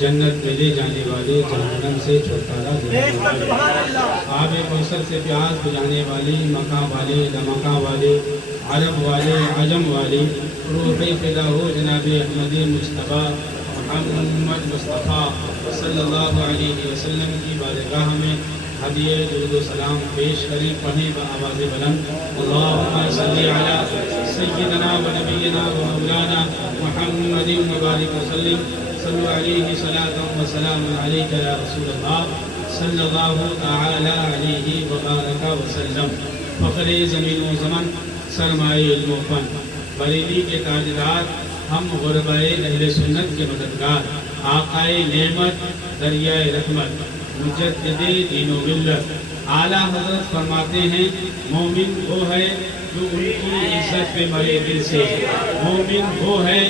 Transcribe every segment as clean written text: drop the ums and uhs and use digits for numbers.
जन्नत में ले जाने वाले, जहन्नम से छुटकारा देने वाले, आब कौसर से प्यास बुझाने वाले, मका वाले, लमका वाले, अरब वाले, अजम वाले, रूह फिदा हो जनाब अहमद मुस्तफ़ा मोहम्मद मुस्तफ़ा सल्लल्लाहु अलैहि वसल्लम की बारगाह में हदिये दुरूद व सलाम पेश करें। पढ़ें बआवाज़ बुलंद, अल्लाहुम्मा सल्ली अला सय्यिदना व नबियना व मौलाना मुहम्मदिन व बारिक व सल्लिम, सल्लु अलैहि सलातन व सलामुन अलैका या रसूलल्लाह सल्लल्लाहु तआला अलैहि व बारका व सल्लम। फ़ख्रे ज़मीन व ज़मन, सरमाए इल्म व फ़न, बरेली के ताजदार, हम गुरबाए अहले सुन्नत के मददगार, आकाए नेमत, दरियाए रहमत, मुजद्दिदे दीन व मिल्लत। आला हज़रत फरमाते हैं, मोमिन वो है जो उनकी इज्जत पे मरे दिल से, मोमिन वो है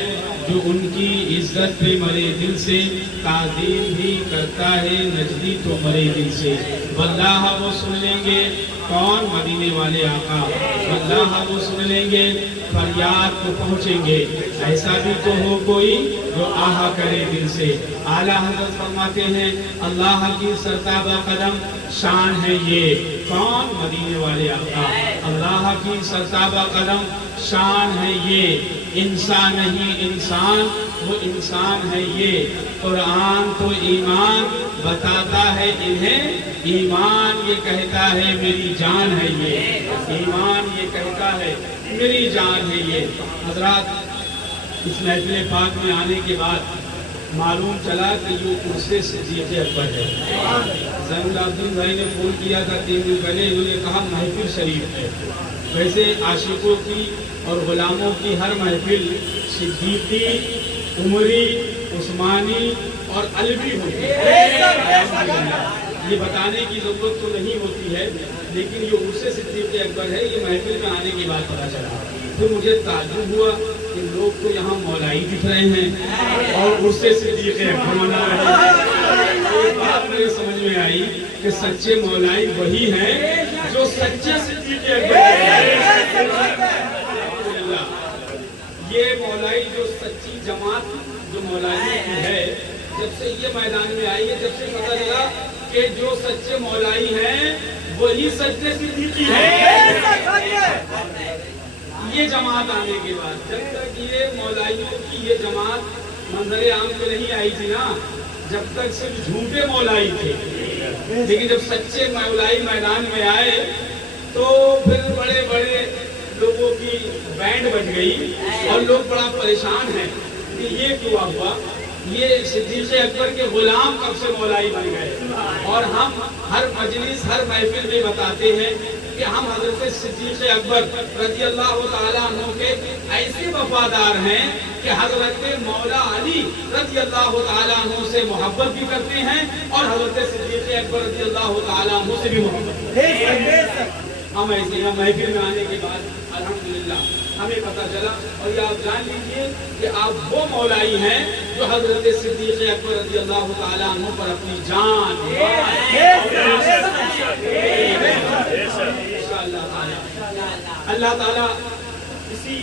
जो उनकी इज्जत पे मरे दिल से, ताज़ीम भी करता है नजदी तो मरे दिल से। वल्लाह वो सुन लेंगे कौन, मदीने वाले आका, वल्लाह वो सुन लेंगे फरियाद को पहुँचेंगे, ऐसा भी तो हो कोई जो आहा करे दिल से। आला हज़रत फरमाते हैं, अल्लाह की सरताबा कदम शान है ये, कौन, मदीने वाले आका, अल्लाह की सरताबा कदम शान है ये, इंसान नहीं इंसान वो इंसान है ये। कुरान तो ईमान बताता है इन्हें, ईमान ये कहता है मेरी जान है ये, ईमान ये कहता है मेरी जान है ये। हज़रात, इस महफिल पाक में आने के बाद मालूम चला कि ये उर्से सिद्दीक़ अकबर है। ज़ैनुल भाई ने फ़ोन किया था 3 दिन पहले, इन्होंने कहा महफिल शरीफ है। वैसे आशिकों की और ग़ुलामों की हर महफिल सिद्दीक़ी, उमरी, उस्मानी और अलवी होती है। ये बताने की ज़रूरत तो नहीं होती है, लेकिन ये उर्से सिद्दीक़ अकबर है, ये महफिल में आने के बाद पता चला। तो मुझे ताज्जुब हुआ कि लोग तो यहाँ मौलाई दिख रहे हैं और उर्से सिद्दीक़ अकबर मना रहे हैं। एक बात मेरे समझ में आई कि सच्चे मौलाई वही हैं जो सच्चे सिद्दीक़ अकबर हैं। ये मौलाई जो सच्ची जमात जो मौलाई की है, जब से ये मैदान में आई है, जब से पता चला कि जो सच्चे मौलाई हैं वही सच्चे सिद्दीकी हैं। ये जमात आने के बाद, जब तक ये मौलाइयों की ये जमात मंजर आम पे नहीं आई थी ना, जब तक सिर्फ झूठे मौलाई थे, लेकिन जब सच्चे मौलाई मैदान में आए तो फिर बड़े बड़े लोगों की बैंड बज गई और लोग बड़ा परेशान हैं कि ये क्यों हुआ, ये सिद्दीक़ अकबर के गुलाम कब से मौलाई बन गए। और हम हर मजलिस, हर महफिल में बताते हैं कि हम हज़रत सिद्दीक़ अकबर रज़ी अल्लाह तआला अन्हु के ऐसे वफादार हैं कि हज़रत मौला अली रज़ी अल्लाह तआला अन्हु से मोहब्बत भी करते हैं और हज़रत सिद्दीक़ अकबर रज़ी अल्लाह तआला अन्हु से भी मोहब्बत करते हैं। हम ऐसे यहाँ महफिल में आने के बाद अल्हम्दुलिल्लाह हमें पता चला। और ये आप जान लीजिए कि आप वो मौलाई हैं जो हज़रत सिद्दीक़ अकबर रज़ी अल्लाह तआला अन्हु पर अपनी जान अल्लाह ताला इसी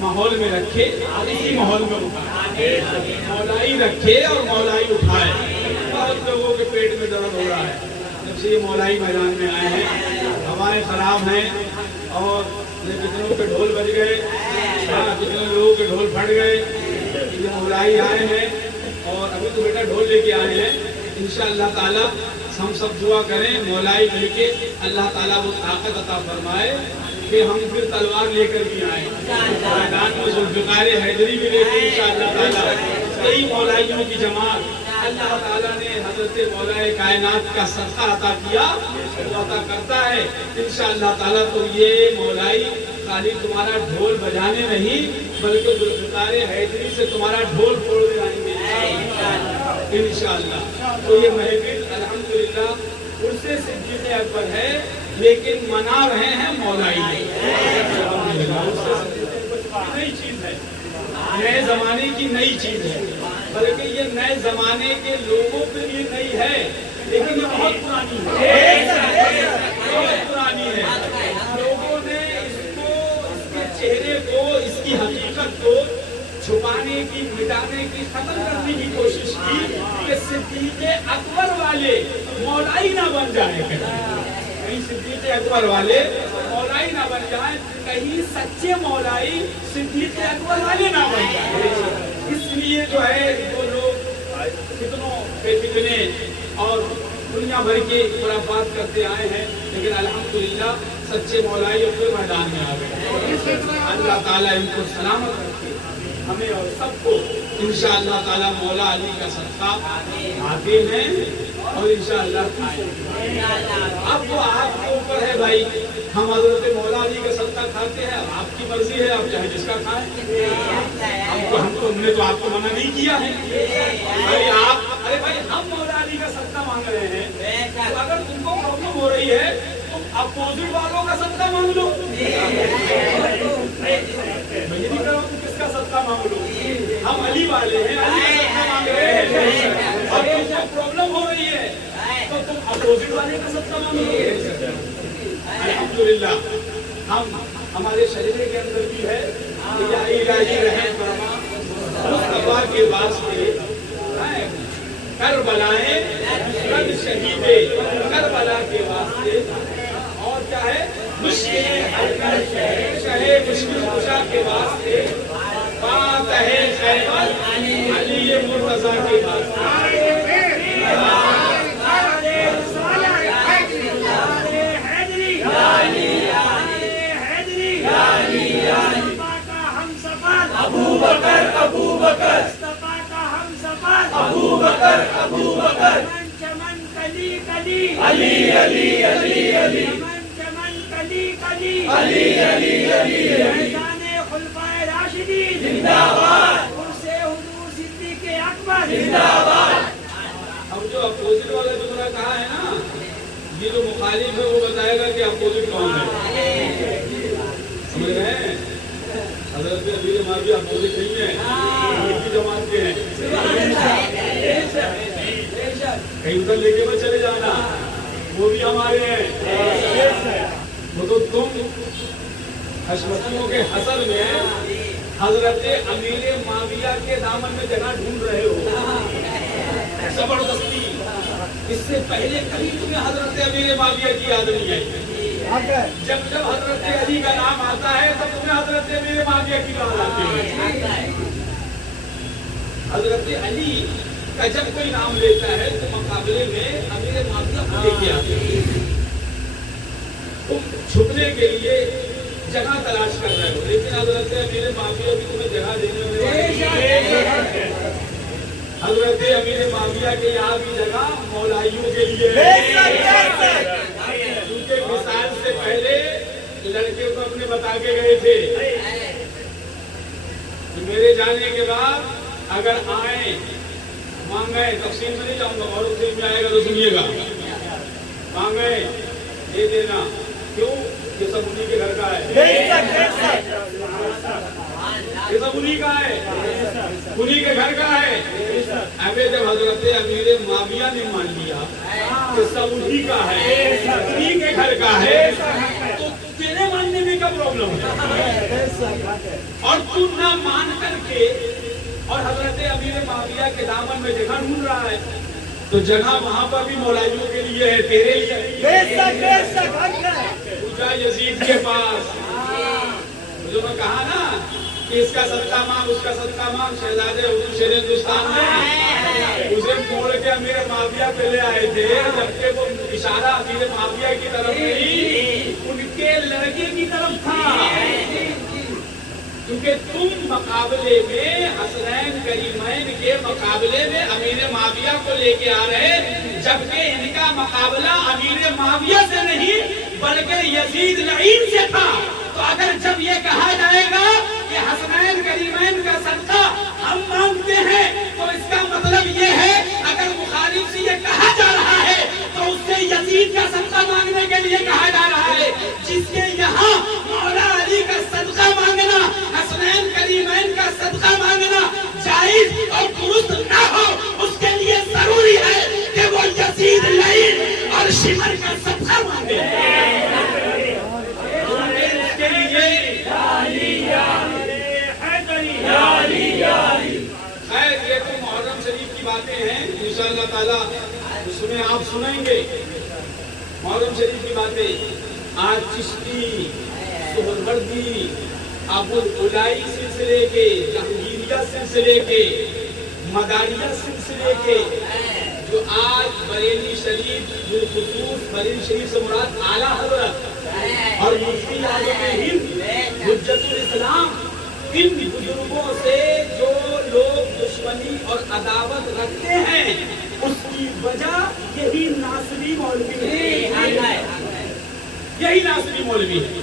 माहौल में रखे, इसी माहौल में उठाए, मौलाई रखे और मौलाई उठाए। बहुत लोगों के पेट में दर्द हो रहा है जब से ये मौलाई मैदान में आए हैं। हवाएं खराब हैं और कितनों के ढोल बज गए, कितने लोगों के ढोल फट गए। ये मौलाई आए हैं और अभी तो बेटा ढोल लेके आए हैं। इंशाअल्लाह ताला हम सब दुआ करें मौलाई मिलके अल्लाह ताला वो ताकत अता फरमाए कि हम फिर तलवार लेकर भी आए, मैदान में ज़ुल्फ़िकार हैदरी भी लेके इंशाअल्लाह ताला। कई मौलाइयों की जमात अल्लाह ताला ने हज़रत मौलाए कायनात का सदका अता किया, वो अता करता है इंशाअल्लाह ताला। तो ये मौलाई खाली तुम्हारा ढोल बजाने नहीं बल्कि ज़ुल्फ़िकार हैदरी से तुम्हारा ढोल फोड़ दिलाएंगे इंशाअल्लाह। तो ये महफिल अल्हम्दुलिल्लाह उर्से सिद्दीक़ अकबर है, लेकिन मना रहे हैं मौलाई। नई चीज है, नए जमाने की नई चीज है, बल्कि ये नए जमाने के लोगों के लिए नई है, लेकिन ये बहुत पुरानी है, बहुत पुरानी है। लोगों ने इसको, इसके चेहरे को, इसकी हकीकत को छुपाने की, मिटाने की, खत्म करने की कोशिश की थी कि सिद्दीक़ अकबर वाले मौलाई ना बन जाए, कहीं सिद्दीक़ अकबर वाले मौलाई ना बन जाए, कहीं सच्चे मौलाई सिद्दीक़ अकबर वाले ना बन जाए। इसलिए जो है वो लोग कितनों बेफिक्रे और दुनिया भर के खुराफात करते आए हैं, लेकिन अल्हम्दुलिल्लाह सच्चे मौलाई अपने मैदान में आ गए। अल्लाह ताला इनको सलामत रखे, हमें और सबको इंशाअल्लाह ताला मौला अली का सदका आते हैं और इंशाअल्लाह अब वो आपके ऊपर है भाई। हम हजरत मौला अली का सदका खाते हैं, आपकी मर्जी है, आप चाहे जिसका खाएं। हमने तो आपको मना नहीं किया है भाई। आप अरे भाई हम मौला अली का सदका मांग रहे हैं, तो अगर तुमको प्रॉब्लम हो रही है तो अपोजिट वालों का सदका मांग लो। मैं ये नहीं कर रहा हूँ किसका सदका मांग लो, हम अली वाले हैं, अली का सदका मांग रहे हैं। और तुमको प्रॉब्लम हो रही है तो तुम अपोजिट वाले का सदका मांग लो। अल्हम्दुलिल्लाह हम हमारे शरीर के अंदर भी है या इलाही रहम फरमा मुस्तफा के वास्ते करबलाए कद शहीदे करबला के वास्ते, और क्या है मुश्किल हल कर शहे मुश्किल कुशा के वास्ते, बात है खैबर अली मुर्तजा के वास्ते। अबू बकर अबू बकर मुस्तफा का हम सफर, अबू बकर अबू बकर चमन चमन कली कली अली अली अली अली चमन चमन कली कली अली अली अली मैदाने खुलफाए राशिदीन जिंदाबाद, उर्से हुजूर सिद्दीक़ अकबर जिंदाबाद। अब जो अपोजिट वाला जो मैंने कहा है ना, ये जो मुखालिफ है वो बताएगा कि अपोजिट कौन है, समझ रहे हैं? हज़रत अमीर माविया अपोजिट नहीं है, एक ही जमात के हैं। कहीं उधर लेके मत चले जाना, वो भी हमारे हैं। वो तो तुम हशमतियों के हसर में हजरत अमीर माविया के दामन में जगह ढूंढ रहे हो जबरदस्ती। इससे पहले कभी तुम्हें हजरत अमीर माविया की याद नहीं आई। जब जब हजरत अली का नाम आता है तब तुम्हें हजरत अमीर माविया की याद आती है। हजरत अली का जब कोई नाम लेता है तो मुकाबले में अमीर माविया को लेके आते हैं। तुम छुपने के लिए जगह तलाश कर रहे हो, लेकिन हजरत अमीर माविया भी तुम्हें जगह देने वाले। हजरत अमीर माविया के यहाँ भी जगह मौलाइयों के लिए, उनके विशाल से पहले लड़के को अपने बता के गए थे कि मेरे जाने के बाद अगर आए मांगे, तफसील में नहीं जाऊंगा और तफसील में आएगा तो सुनिएगा, मांगे दे देना। क्यों? ये सब उन्हीं के घर का है, ये सब उन्हीं का है, उन्हीं के घर का है। अबे जब हजरत अमीर माविया ने मान लिया तो सब उन्हीं का है, उन्हीं के घर का है, तो तेरे मानने में क्या प्रॉब्लम है? और तू ना मान करके और हजरत अमीर माविया के दामन में जगह ढूंढ रहा है, तो जगह वहाँ पर भी मौलाइयों के लिए है, तेरे लिए। पूछा यजीद के पास, जो मैं कहा ना कि इसका सदका मांग उसका सदका मांग, शहजादे हुजूर शेर हिंदुस्तान ने उसे मोड़ के अमीर माविया पे ले आए थे, जबकि वो इशारा अमीर माविया की तरफ नहीं उनके लड़के की तरफ था। क्योंकि तुम मुकाबले में हसनैन करीमैन के मुकाबले में अमीर माविया को लेके आ रहे, जबकि इनका मुकाबला अमीर माविया से नहीं बल्कि यजीद लईन से था। तो अगर जब ये कहा जाएगा कि हसनैन करीमैन का सदका हम मांगते हैं, तो इसका मतलब ये है अगर मुखालिफ से ये कहा जा रहा है तो उससे यजीद का सदका मांगने के लिए कहा जा रहा है। जिसके यहाँ मौला अली का सदका मांगना, हसनैन करीमैन का सदका मांगना जायज और दुरुस्त ना हो, उसके लिए जरूरी है कि वो यजीद लईन और शिमर का सदका मांगे। खैर ये तो मुहर्रम शरीफ की बातें چکے ہیں انشاءاللہ تعالیٰ اس میں آپ سنیں گے محرم شریف کی باتیں. آج چشتی، سہروردی، ابو الائی سلسلے کے، جہانگیریہ سلسلے کے، مداریہ سلسلے کے جو آج بریلی شریف بالخصوص بریلی شریف سے مراد اعلیٰ حضرت اور مفتی اعظم ہند حجت الاسلام، ان بزرگوں سے جو لوگ دشمنی اور عداوت رکھتے ہیں اس کی وجہ یہی ناصری مولوی ہے. یہی ناصری مولوی ہے.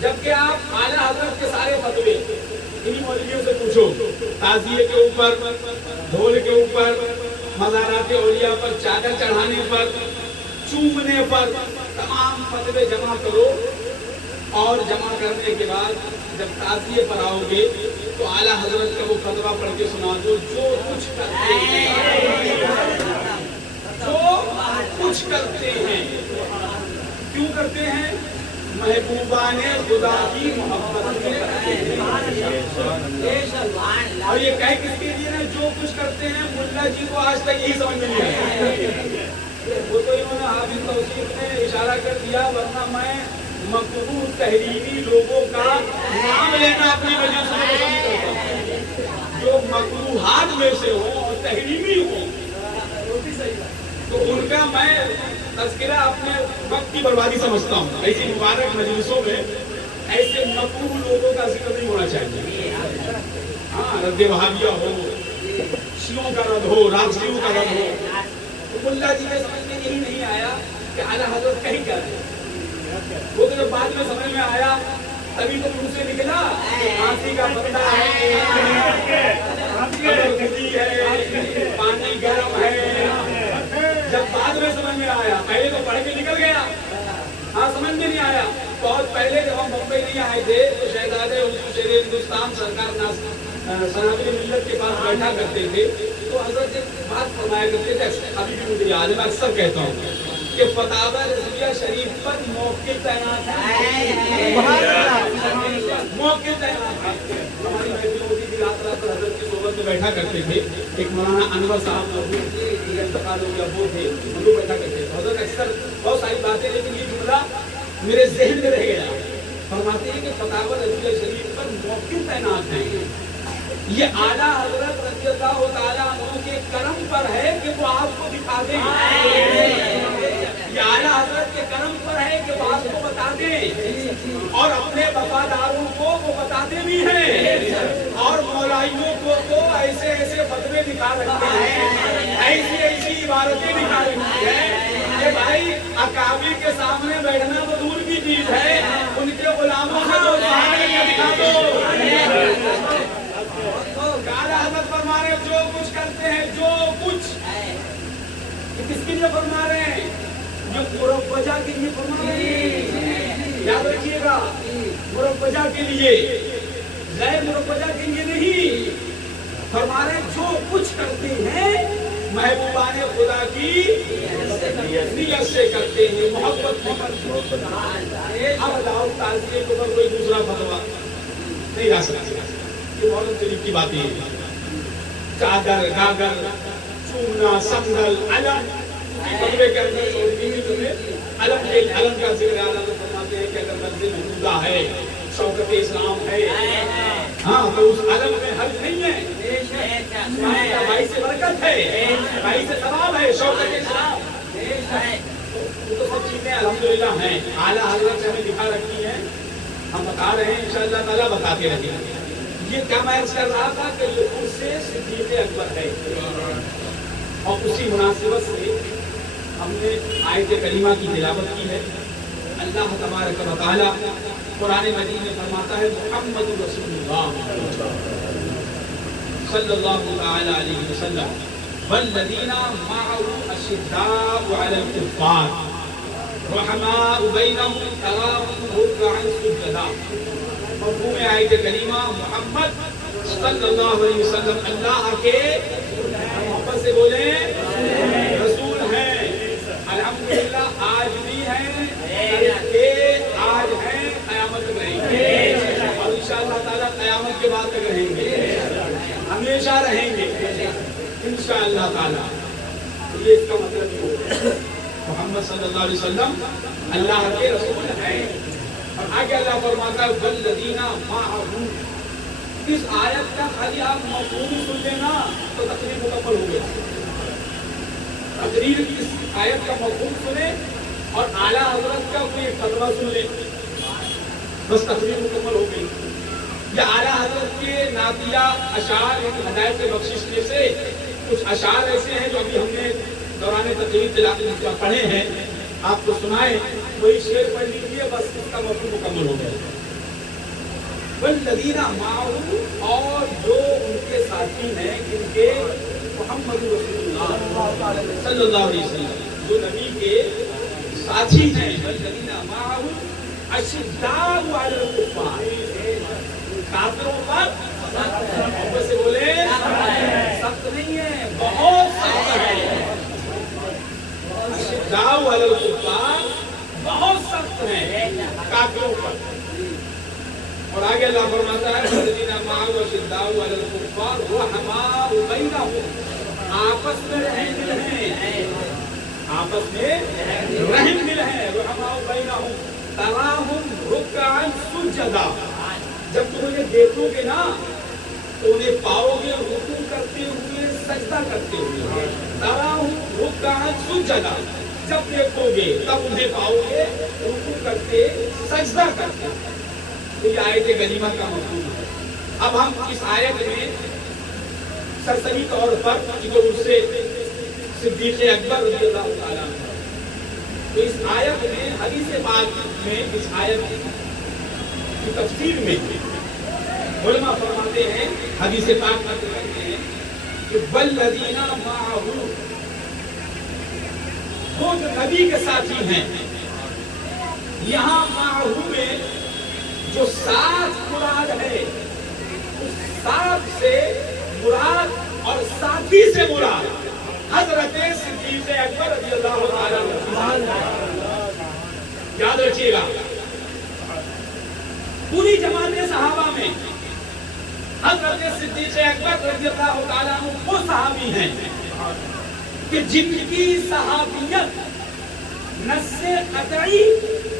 جبکہ آپ اعلیٰ حضرت کے سارے فتوے انہی مولویوں سے پوچھو، تعزیے کے اوپر، ڈھول کے اوپر، مزارات اولیاء پر چادر چڑھانے پر، چومنے پر، تمام فتوے جمع کرو اور جمع کرنے کے بعد جب تعزیے پر آؤ گے تو اعلیٰ حضرت کا وہ فتویٰ پڑھ کے سنا دو. جو کچھ کرتے ہیں، جو کچھ کرتے ہیں، کیوں کرتے ہیں؟ محبوبان خدا کی محبت میں کرتے ہیں. اور یہ کہہ کس کے لیے جو کچھ کرتے ہیں؟ ملا جی کو آج تک یہی سمجھ میں نہیں آیا. وہ تو انہوں نے حافظ توصیف نے اشارہ کر دیا، ورنہ میں مقبول تحریری لوگوں کا نام لینا اپنی وجہ سے نہیں کرتا. جو مقبوحات میں سے ہوں اور تحریری ہوں تو ان کا میں تذکرہ اپنے وقت کی بربادی سمجھتا ہوں. ایسی مبارک مجلسوں میں ایسے مقبول لوگوں کا ذکر نہیں ہونا چاہیے. ہاں، رد وہابیہ ہو، شیعوں کا رد ہو، راجسیوں کا رد ہو. تو ملا جی کے سمجھ میں یہی نہیں آیا کہ اعلیٰ حضرت کہیں کیا ہے. وہ تو جب بعد میں سمجھ میں آیا تبھی تو ان سے نکلا ہاتھی کا بندہ ہے، پانی گرم ہے. جب بعد میں سمجھ میں آیا، پہلے تو پڑھ کے نکل گیا. ہاں، سمجھ میں نہیں آیا. بہت پہلے جب ہم بمبئی نہیں آئے تھے تو شہزادے شیر ہندوستان سرکار سنابری ملت کے پاس بیٹھا کرتے تھے تو حضرت جب بات فرمایا کرتے تھے، ابھی بھی مجھے یاد ہے، میں اکثر کہتا ہوں کہ فتاوی رضویہ شریف پر موقع تعینات ہے. موقع تعینات ہے. ہماری محفل ہوتی تھی، رات رات پر حضرت کی صحبت میں بیٹھا کرتے تھے. ایک مولانا انور صاحب موجود تھے، انتقال ہو گیا، وہ تھے، وہ لوگ بیٹھا کرتے تھے. حضرت اکثر بہت ساری باتیں، لیکن یہ جملہ میرے ذہن میں رہ گیا. فرماتے ہیں کہ فتاوی رضویہ شریف پر موقع تعینات ہے. یہ اعلیٰ حضرت رضی اللہ تعالیٰ عنہ کے کرم پر ہے کہ وہ آپ کو دکھا دیں. یہ اعلیٰ حضرت کے کرم پر ہے کہ وہ آپ کو بتا دیں، اور اپنے وفاداروں کو وہ بتاتے بھی ہیں، اور مولائیوں کو تو ایسے ایسے فتوے دکھا رکھتے ہیں، ایسی ایسی عبارتیں دکھا رکھتی ہیں کہ بھائی اکابر کے سامنے بیٹھنا تو دور کی چیز ہے، ان کے غلاموں سے تو دکھا دو. اعلیٰ حضرت فرما رہے ہیں جو کچھ کرتے ہیں، جو کچھ کس کے لیے فرما رہے ہیں؟ یہ مروجہ کے لیے فرما رہے ہیں. یاد رکھیے گا، مروجہ کے لیے، غیر مروجہ کے لیے نہیں. فرما رہے ہیں جو کچھ کرتے ہیں محبوبان خدا کی نیت سے کرتے ہیں، محبت میں کرتے ہیں. اب لاؤ تعزیے کے اوپر کوئی دوسرا فتویٰ نہیں لا سکتے. یہ محرم شریف کی باتیں ہیں. چادر، گاگر، چومنا، سنگل، علم فتوے کرنے علم کے علم کا ذکر اعلیٰ فرماتے ہیں کہ اگر لفظ محمودہ ہے، شوکت اسلام ہے، ہاں تو اس علم میں حل نہیں ہے. بھائی سے برکت ہے، بھائی سے ثواب ہے، شوکت اسلام. وہ تو سب چیزیں الحمدللہ ہیں، اعلیٰ حضرت سے ہمیں دکھا رکھی ہیں. ہم بتا رہے ہیں، انشاءاللہ تعالیٰ بتاتے رہیں گے. یہ کیا میں عرض کر رہا تھا کہ یہ خود سے صدیق اکبر ہے، اور اسی مناسبت سے ہم نے آیت کریمہ کی تلاوت کی ہے. اللہ تبارک و تعالیٰ قرآن مجید میں فرماتا ہے محمد رسول اللہ صلی اللہ تعالی علیہ وسلم والذین معه اشداء علی الکفار رحماء بینہم تراہم رکعا سجدا. مفہوم آیت کریمہ محمد صلی اللہ علیہ وسلم اللہ کے محبت سے بولیں رسول ہیں. الحمدللہ آج بھی ہیں، آج ہیں، قیامت تک رہیں گے، اور انشاءاللہ تعالیٰ قیامت کے بعد تک رہیں گے، ہمیشہ رہیں گے انشاءاللہ تعالیٰ. वाला, तो ये इसका मतलब ही होगा मोहम्मद सल्लल्लाहु अलैहि वसल्लम अल्लाह के रसूल हैं। और आगे अल्लाह फरमाता है वल्लज़ीना माअहू। इस आयत का खाली आप मफ़हूम सुन लेना तो तकरीर मुकम्मल हो गया। तकरीर इस आयत का मफ़हूम सुने और आला हज़रत का कोई फतवा सुन ले, बस तकरीर मुकम्मल हो गई। या आला हज़रत के नातिया अशार हदायत के बख्शिश में से कुछ अशार ऐसे हैं जो अभी हमने दौरान तकरीर तिलावत पढ़े हैं, आपको सुनाए, वही शेर पढ़ लीजिए, बस इसका मफ़हूम मुकम्मल हो गया। वल्लज़ीना माअहू, और जो उनके साथी हैं, जिनके मुहम्मद रसूलुल्लाह सल्लल्लाहु अलैहि वसल्लम, जो नबी के साथी हैं, वल्लज़ीना माअहू अशिद्दाउ अलल कुफ़ार, काफिरों पर सख्त से बोले सख्त नहीं है, बहुत सख्त है। अशिद्दाउ अलल कुफ़ार, बहुत सख्त है काफिरों पर। और आगे अल्लाह फरमाता है वल्लज़ीना माअहू अशिद्दाउ अलल कुफ़ार रुहमाउ बैनहुम, आपस में रहम दिल हैं, आपस में रहम दिल हैं। रुहमाउ बैनहुम तराहुम रुक्अन सुजदा, जब तुम उन्हें देखोगे ना तो उन्हें पाओगे रुकू करते हुए, सजदा करते हुए। तराहुम रुक्अन सुजदा, जब देखोगे तब उन्हें पाओगे रुकू करते, सजदा करते। तो ये आयत गनीमा का मफ़हूम है। अब हम इस आयत में सरसरी तौर पर जो उससे सिद्दीक़ अकबर रज़ियल्लाहु ताला अन्हु, तो इस आयत में हदीस पाक में, इस आयत की तफसीर में उलमा फरमाते हैं, हदीस पाक में कहते हैं कि वल्लज़ीना माअहू, वो जो नबी के साथी हैं, यहाँ माअहू में जो साथ मुराद है, उस साथ से मुराद और साथी से मुराद हज़रत सिद्दीक़ अकबर रज़ियल्लाहु ताला अन्हु। याद रखिएगा, पूरी जमाने सहाबा में हज़रत सिद्दीक़ अकबर रज़ियल्लाहु ताला अन्हु वो सहाबी हैं कि जिनकी सहाबियत नस्से क़तई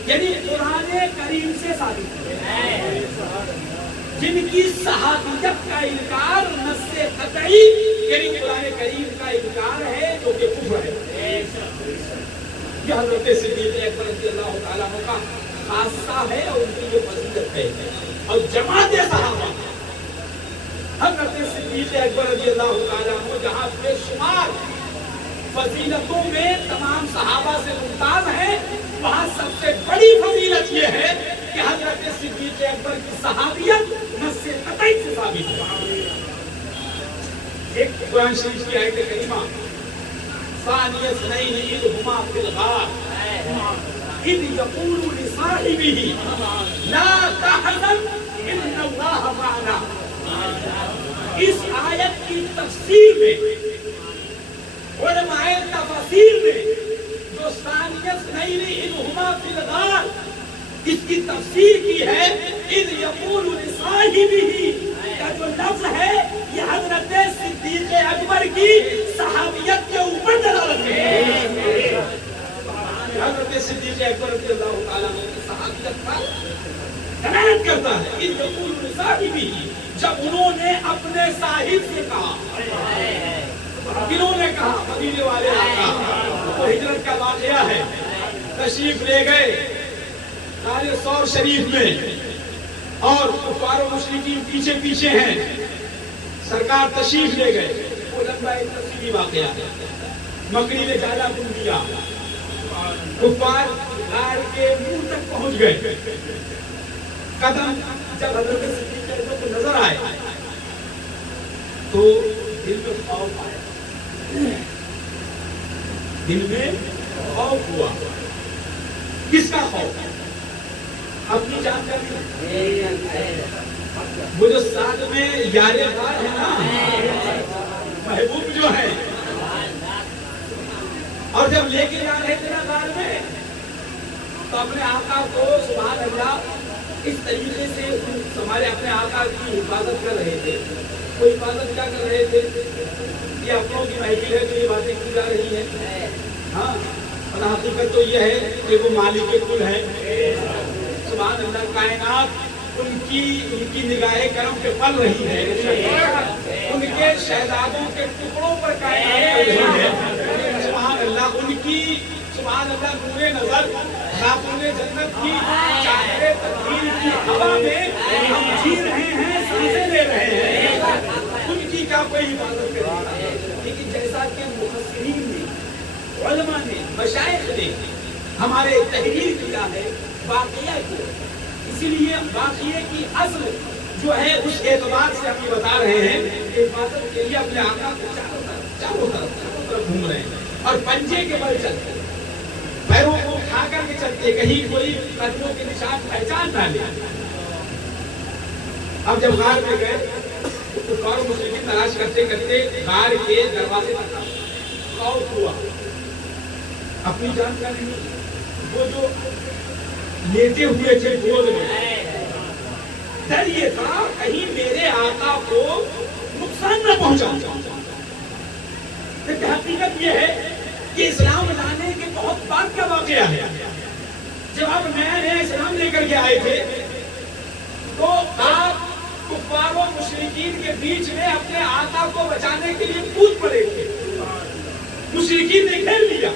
यानी कुरान करीम से साबित है, जिनकी सहाबियत का इनकार नस्से क़तई यानी कुरान करीम का इनकार है, जो कि कुफ्र है। ये हज़रत सिद्दीक़ अकबर रज़ियल्लाहु ताला अन्हु का खासा है और उनकी ये फजीलत है। और जमात सहाबा हज़रत सिद्दीक़ अकबर रज़ियल्लाहु ताला अन्हु जहाँ बेशुमार फजीलतों में तमाम सहाबा से मुमताज है, वहाँ सबसे बड़ी फजीलत ये है कि हज़रत सिद्दीक़ अकबर की सहाबियत नस्से क़तई से साबित है। एक कुरान शरीफ की आयत करीमा सानिय स्नैनि इज़ हुमा फिल गार इज़ यक़ूलु लिसाहिबिही ला तहज़न इन्नल्लाह मअना। इस आयत की तफसीर में, उलमाए तफसीर में जो सानिय स्नैनि इज़ हुमा फिल गार, इसकी तफसीर की है इज़ यक़ूलु लिसाहिबिही का जो लफ्ज़ है, ये हज़रत सिद्दीक़ अकबर की सहाबियत के ऊपर दलालत है। हज़रत सिद्दीक़ अकबर रज़ियल्लाहु ताला अन्हु की सहाबियत पर दलालत करता है। इज़ यक़ूलु लिसाहिबिही, जब उन्होंने अपने साहिब से कहा, किन्होंने कहा? मदीने वाले आका, तो हिजरत का वाक़या है, तशरीफ ले गए तारे सौर शरीफ में और कुफ़ार और मुशरिकीन पीछे पीछे हैं, सरकार तशरीफ ले गए। वो लंबा एक तफसीली वाक़या है। मकड़ी ने जाला बुन दिया, कुफ़ार गाड़ के मुंह तक पहुंच गए। कदम जब हज़रत सिद्दीक़ अकबर को नजर आए तो दिल में खौफ आया, दिल में खौफ हुआ। किसका खौफ? अपनी जान का नहीं, वो जो साथ में यारे बार है ना, महबूब जो है, और जब लेके जा रहे थे ना गार में, तो अपने आका को सुभान अल्लाह इस तरीके से हमारे अपने आका की हिफाजत कर रहे थे। वो हिफाजत क्या कर रहे थे? ये अपनों की महफिल है तो ये बातें की जा रही है। हाँ, और हकीकत तो ये है कि वो मालिक के कुल है। सुभान अल्लाह, कायनात उनकी निगाहे करम पे पल रही है, उनके शहजादों के टुकड़ों पर कायनात पल रही है। सुभान अल्लाह, उनकी सुभान अल्लाह नूरे नजर खातूने जन्नत की चादरे तकदीर की हवा में हम जी रहे हैं, सांसें ले रहे हैं, उनकी क्या कोई हिफाजत करेगा। लेकिन जैसा कि मुफस्सिरीन ने, उलमा ने, मशाइख ने हमारे तहरीर किया है वाक़िया को, इसीलिए वाक़िए की असल जो है उस एतबार से हम ये बता रहे हैं कि इबादत के लिए अपने आका को चारों तरफ घूम रहे हैं और पंजे के बल चलते हैं, पैरों को उठा करके चलते, कहीं कोई कदमों के निशान पहचान ना ले। अब जब गार में गए तो कौर मुस्लिम तलाश करते करते गार के दरवाजे तक खौफ हुआ, अपनी जान का नहीं, वो जो लेटे हुए थे गोद में, डर ये था कहीं मेरे आका को नुकसान न पहुंचा। हकीकत ये है कि इस्लाम लाने के बहुत बाद का वाकया है। जब आप नया नया इस्लाम लेकर के आए थे तो आप कुफार और मुशरिकीन के बीच में अपने आका को बचाने के लिए कूद पड़े थे। मुशरिकीन ने घेर लिया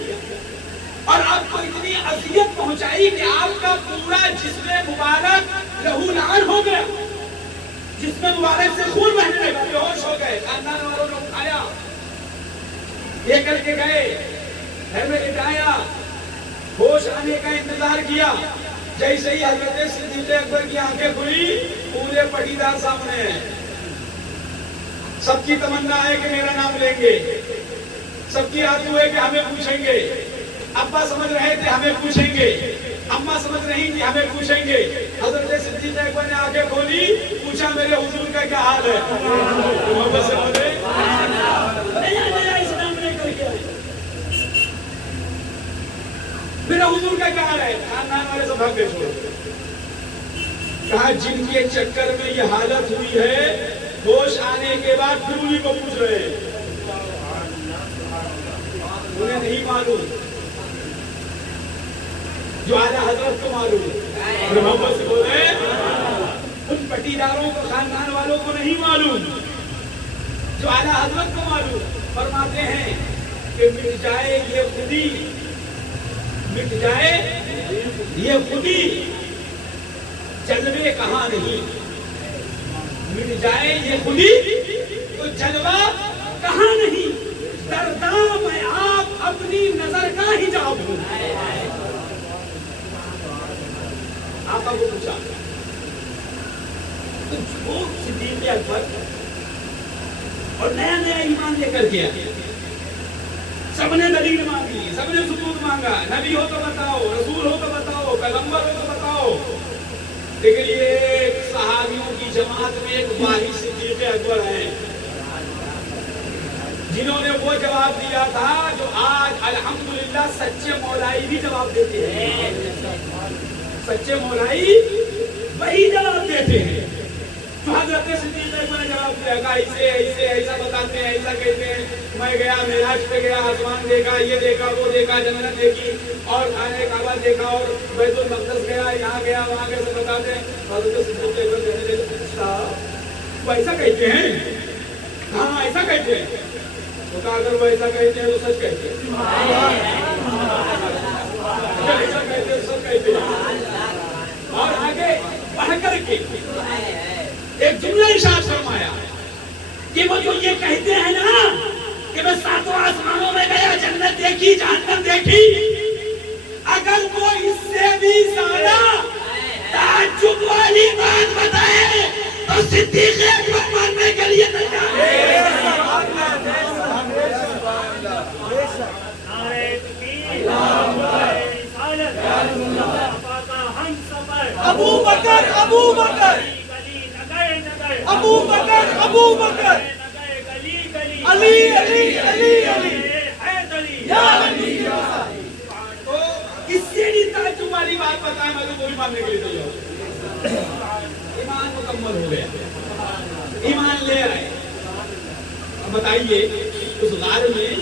और आपको इतनी अजियत पहुंचाई कि आपका पूरा जिस्म मुबारक लहूलुहान हो गया, जिस्म मुबारक से खून बहने लगा, बेहोश हो गए। खानदान वालों ने उठाया, लेकर के गए, घर में लिटाया, होश आने का इंतजार किया। जैसे ही हजरत सिद्दीक़ अकबर की आंखें खुली, पूरे पटीदार सामने हैं। सबकी तमन्ना है कि मेरा नाम लेंगे, सबकी आरज़ू है कि हमें पूछेंगे। अब्बा समझ रहे थे हमें पूछेंगे, अम्मा समझ रही थी हमें पूछेंगे। हजरत सिद्दीक़ अकबर ने आंखें खोली, पूछा मेरे हुजूर का क्या हाल है। मोहब्बत से बोले नया इस्लाम लेकर के आए, मेरा हुजूर का क्या हाल है। खानदान वाले सब भाग गए छोड़। कहा जिनके चक्कर में ये हालत हुई है, होश आने के बाद फिर उन्हीं को पूछ रहे हैं, उन्हें नहीं मालूम, जो आला हजरत को मालूम है। मोहब्बत से बोले उन पटीदारों को, खानदान वालों को नहीं मालूम, जो आला हजरत को मालूम। फरमाते हैं कि मिट जाए ये खुदी, मिट जाए ये खुदी, जलवे कहाँ नहीं। मिट जाए ये खुदी तो जलवा कहाँ नहीं। दरदा मैं आप अपनी नजर का ही जाऊं। आपा को पूछा तो वो सिद्दीक़ अकबर और नया नया ईमान लेकर के आए, सबने दलील मांगी, सबने सबूत मांगा, नबी हो तो बताओ, रसूल हो तो बताओ, पैगंबर हो तो बताओ। लेकिन ये सहाबियों की जमात में एक वाहिद सिद्दीक़ अकबर है जिन्होंने वो जवाब दिया था जो आज अल्हम्दुलिल्लाह सच्चे मौलाई भी जवाब देते हैं। सच्चे मौलाई वही जवाब देते हैं जो हज़रत सिद्दीक़ अकबर ने जवाब दिया। ऐसे ऐसे ऐसा बताते हैं, ऐसा कहते हैं, मैं गया मेराज पे गया, आसमान देखा, ये देखा, वो देखा, जन्नत देखी और खाने काबा देखा और बैतुल मक़दस गया, यहाँ गया, वहाँ गया, सब बताते हैं। हज़रत सिद्दीक़ अकबर कहने लगे वो ऐसा कहते हैं, हाँ ऐसा कहते हैं। तो कहा अगर वो ऐसा कहते हैं तो सच कहते हैं, ऐसा कहते हैं सच कहते हैं। और आगे बढ़कर के एक जुमला इरशाद फरमाया कि वो जो ये कहते हैं ना कि मैं सातों आसमानों में गया, जन्नत देखी, जहन्नम देखी, अगर वो इससे भी ज्यादा ताज्जुब वाली बात बताए तो सिद्दीक़ अकबर मानने के लिए तैयार है। अबू बकर अबू बकर अबू बकर अबू बकर अली अली अली अली या अली। तो किससे भी ताज्जुब वाली बात बताए मैं तो कोई मानने के लिए तैयार। ईमान मुकम्मल हो गया, ईमान ले आए। अब बताइए اس غار میں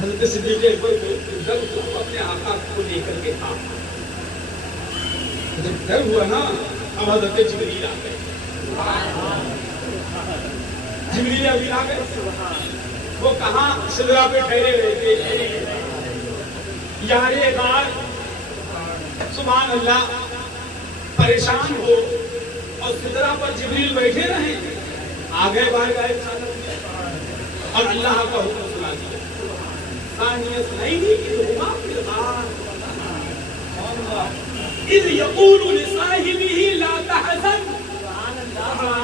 حضرت صدیق اکبر کو ڈر ہوا اپنے آقا کو لے کر کے تھا. جب ڈر ہوا نا اب حضرت جبریل آ گئے. جبریل ابھی آ گئے. وہ کہاں سدرا پہ ٹھہرے ہوئے تھے. یار غار سبحان اللہ پریشان ہو اور سدرا پر جبریل بیٹھے رہے. آگے بڑھ گئے اور اللہ کا حکم سنا دیا. ثانیہ سنائی دی کہ ہوا فی الغار اذ یقول لصاحبہ لا تحزن.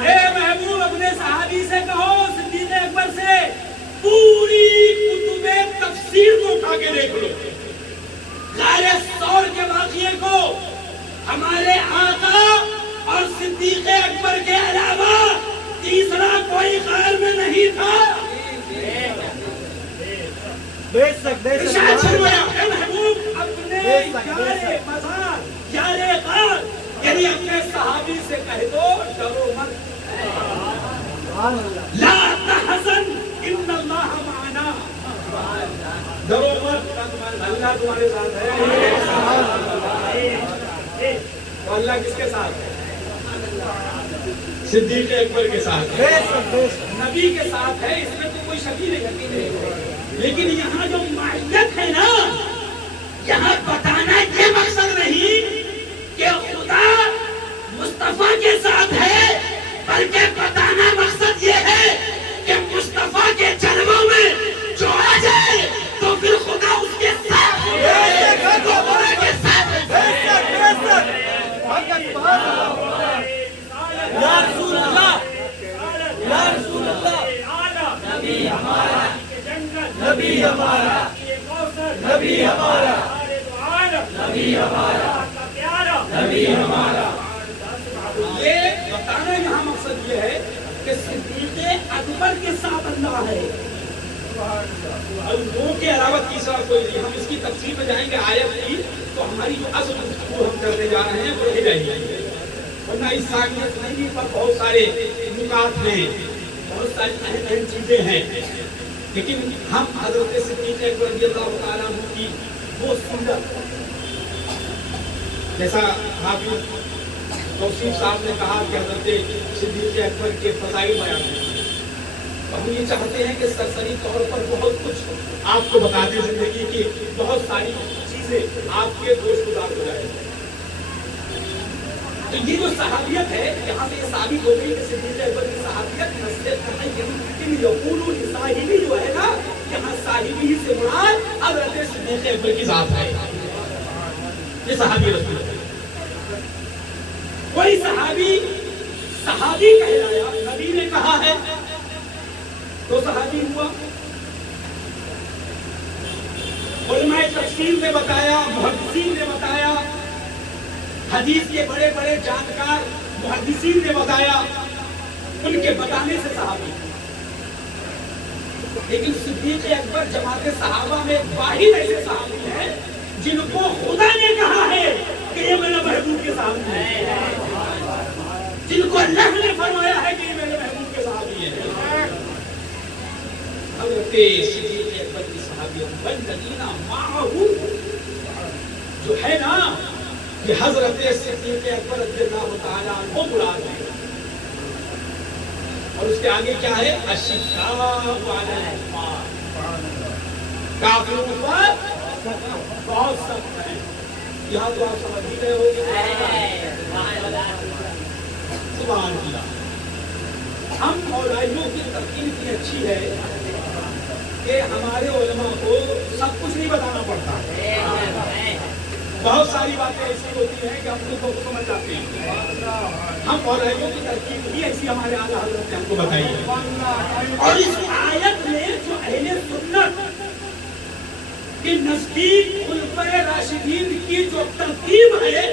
اے محبوب اپنے صحابی سے کہو صدیق اکبر سے پوری کتب تفسیر کو اٹھا کے دیکھ لو. غار ثور کے واقعے کو ہمارے آقا اور صدیق اکبر کے علاوہ تیسرا کوئی غار میں نہیں تھا. بے شک ارشاد فرمایا اے محبوب اپنے یار مزار یار غار یعنی اپنے صحابی سے کہہ دو ڈرو مت. لا تحزن ان اللہ معنا. ڈرو مت اللہ تمہارے ساتھ ہے. تو اللہ کس کے ساتھ ہے؟ صدیق اکبر کے ساتھ ہے. نبی کے ساتھ ہے. اس میں تو کوئی شک ہی نہیں. لیکن یہاں جو معیت ہے نا یہاں بتانا یہ مقصد نہیں کہ خدا مصطفیٰ کے ساتھ ہے بلکہ بتانا مقصد یہ ہے کہ مصطفیٰ کے جنموں میں جو آ جائے تو پھر خدا اس کے ساتھ یا رسول اللہ یا رسول اللہ نبی ہمارا نبی ہمارا نبی ہمارا نبی ہمارا نبی ہمارا. یہ بتانا یہاں مقصد یہ ہے کہ صدیق اکبر کے ساتھ اللہ ہے اور دو کے علاوہ تیسرا کوئی نہیں. ہم اس کی تفصیل میں جائیں گے آیت کی تو ہماری جو اصل گفتگو ہم کرتے جا رہے ہیں وہ رہ جائے گی. ورنہ اس ساکت نہیں پر بہت سارے نکات ہیں بہت ساری اہم اہم چیزیں ہیں. لیکن ہم حضرت صدیق اکبر رضی اللہ تعالیٰ عنہ کی وہ سیرت جیسا حافظ توصیف صاحب نے کہا کہ حضرت صدیق اکبر کے فضائل بیان ہیں. ہم یہ چاہتے ہیں کہ سرسری طور پر بہت کچھ آپ کو بتا دیں زندگی کی بہت ساری چیزیں آپ کے گوشت گزار ہو جائیں. تو یہ جو صحابیت ہے یہاں سے یہ ثابت ہو گئی کہ صدیق اکبر کی صحابیت نصیحت نہیں ہے. لیکن یقول صاحبی جو ہے نا یہاں صاحبی سے مراد حضرت صدیق اکبر کی ذات ہے. یہ صحابی رسول ہے. کوئی صحابی صحابی کہلایا نبی نے کہا ہے تو صحابی ہوا. علماء تفسیر نے بتایا محدثین نے بتایا حدیث کے بڑے بڑے جانکار محدثین نے بتایا ان کے بتانے سے صحابی. لیکن صدیق اکبر جماعت صحابہ میں واحد ایسے صحابی ہیں جن کو خدا نے کہا ہے کہ یہ میرے محبوب کے صحابی ہیں. جن کو اللہ نے فرمایا ہے کہ یہ میرے محبوب کے صحابی ہیں. حضرت صدیق اکبر کی صحابیت والذین معہ جو ہے نا کہ حضرت صدیق اکبر رضی اللہ تعالیٰ عنہ مراد ہے. اور اس کے آگے کیا ہے اشداء علی الکفار. کافروں پر بہت سخت ہے. یہاں تو آپ سمجھ ہی رہے ہو. سبحان اللہ. ہم مولائیوں کی ترکیب اتنی اچھی ہے کہ ہمارے علماء کو سب کچھ نہیں بتانا پڑتا. بہت ساری باتیں ایسی ہوتی ہیں کہ ہم کو سمجھ جاتے ہیں. ہم مولائیوں کی ترکیب بھی ایسی ہمارے اعلیٰ حضرت نے ہم کو بتائی ہے. اور اس آیت میں جو اہل سنت کے نزدیک خلفائے راشدین کی جو ترتیب ہے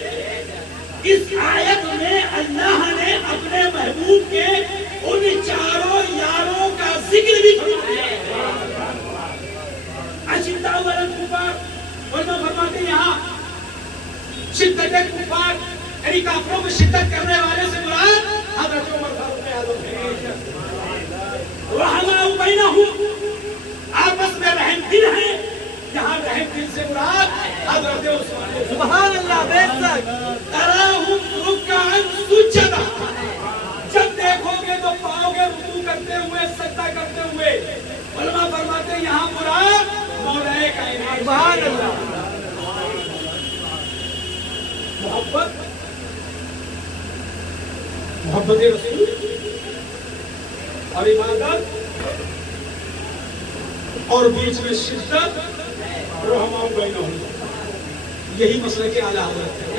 اس آیت میں اللہ نے اپنے محبوب کے ان چاروں یاروں کا ذکر بھی فرمایا ہے. اشداء علی الکفار علماء فرماتے ہیں یہاں شدت کفار یعنی کافروں میں شدت کرنے والے سے مراد حضرت عمر فاروق اعظم ہیں. رحماء بینہم रहम दिल है, यहाँ रहम दिल से मुराद हजरत उस्मान। सुभान अल्लाह, बेशक। तराहुम रुक्कान सुजदा, जब देखोगे तो पाओगे रुकू करते हुए, सजदा करते हुए। उलमा फरमाते हैं यहाँ मुराद मौलाए कायनात। सुभान अल्लाह। मोहब्बत, मोहब्बत रसूल और इबादत, और बीच में शिद्दत, रहमा बैनहुम, यही मसले के आला हज़रत है।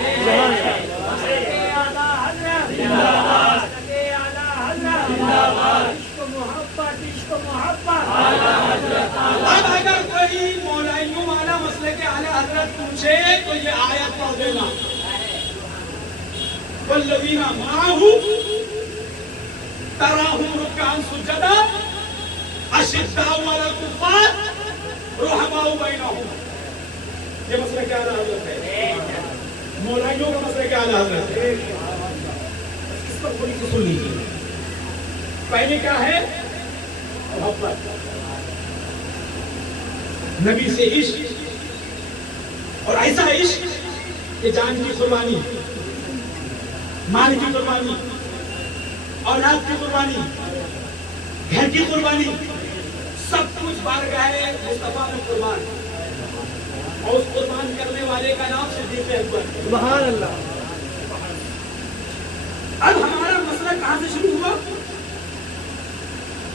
अब अगर कोई मौलाइयों वाला मसले के आला हज़रत पूछे तो ये आयत पढ़ देना, वल्लज़ीना माअहु तराहुम रुक्कान सुजदा अशिद्दाउ अलल कुफ़्फ़ार रुहमाउ बैनहुम। ये मसला क्या आला हज़रत है, मौलाइयों का मसला क्या आला हज़रत है। इस पर थोड़ी सी सुन लीजिए। पहले क्या है, मोहब्बत, नबी से इश्क, और ऐसा इश्क कि जान की कुर्बानी, माल की कुर्बानी, औलाद की कुर्बानी, घर की कुर्बानी, सब कुछ बारगाह मुस्तफा में कुर्बान, और उस कुर्बान करने वाले का नाम सिद्दीक़ अकबर। सुभान अल्लाह। अब हमारा मसला कहां से शुरू हुआ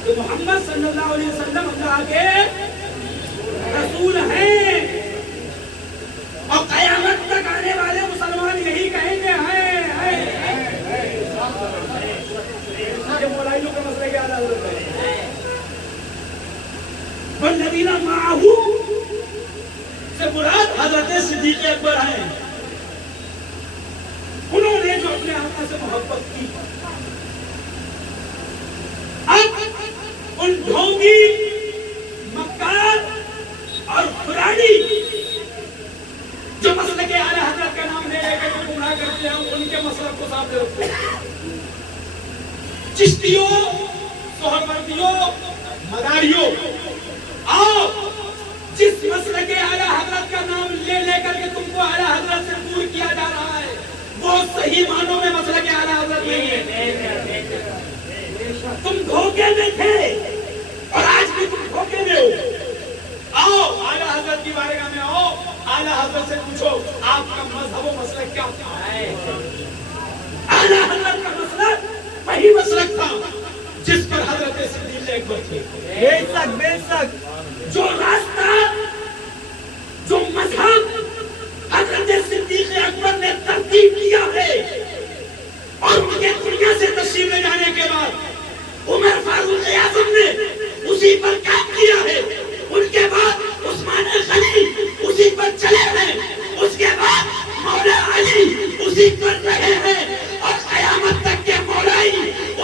कि मोहम्मद सल्लल्लाहु अलैहि वसल्लम अल्लाह के रसूल हैं, और क़यामत तक आने वाले मुसलमान यही कहेंगे हैं। ये मौलाइयों का मसला क्या है, वल्लज़ीना माअहु से मुराद हज़रत सिद्दीक़ अकबर हैं। उन्होंने जो अपने आका से मोहब्बत की, अब उन ढोंगी, मक्कार और खुरानी जो मसले के आला हज़रत का नाम ले लेकर के गुमराह करते हैं, उनके मसले को सामने रखते हैं। चिश्तियों, सोहरवर्दियों, मदारियों, आओ जिस मसले के आला हज़रत का नाम ले लेकर के तुमको आला हज़रत से दूर किया जा रहा है, वो सही मानों में मसले के आला हज़रत नहीं है। तुम धोखे में थे और आज भी तुम धोखे में हो। आओ आला हज़रत की बारगाह में आओ, आला हज़रत से पूछो आपका मजहब व मसलक क्या है। आला हज़रत का मसलक वही मसलक था जिस पर हज़रत सिद्दीक़ अकबर थे। बेशक, बेशक। जो रास्ता, जो मजहब हज़रत सिद्दीक़ अकबर ने तरतीब किया है, और उनके दुनिया से तशरीफ ले जाने के बाद उमर फारूक आज़म ने उसी पर काम किया है, उनके बाद उस्मान गनी उसी पर चले हैं, उसके बाद मौला अली उसी पर रहे हैं, और क़यामत तक के मौलाई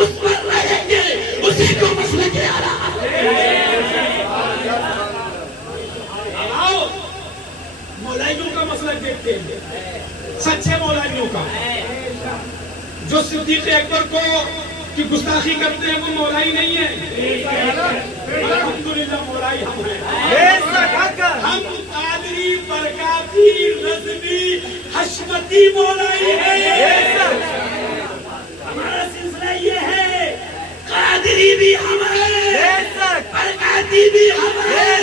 उस पर रहेंगे। उसी को मसले के आला आओ मौलाइयों का मसला देखते हैं, सच्चे मौलाइयों का। जो सिद्दीक़ अकबर को की गुस्ताखी करते हैं वो मौलाई नहीं है। अल्हम्दुलिल्लाह मौलाई हम हैं। हम कादरी, बरकाती, रज़वी, हशमती मौलाई हैं। हमारा सिलसिला ये है, कादरी भी हम हैं, बरकाती भी हम हैं,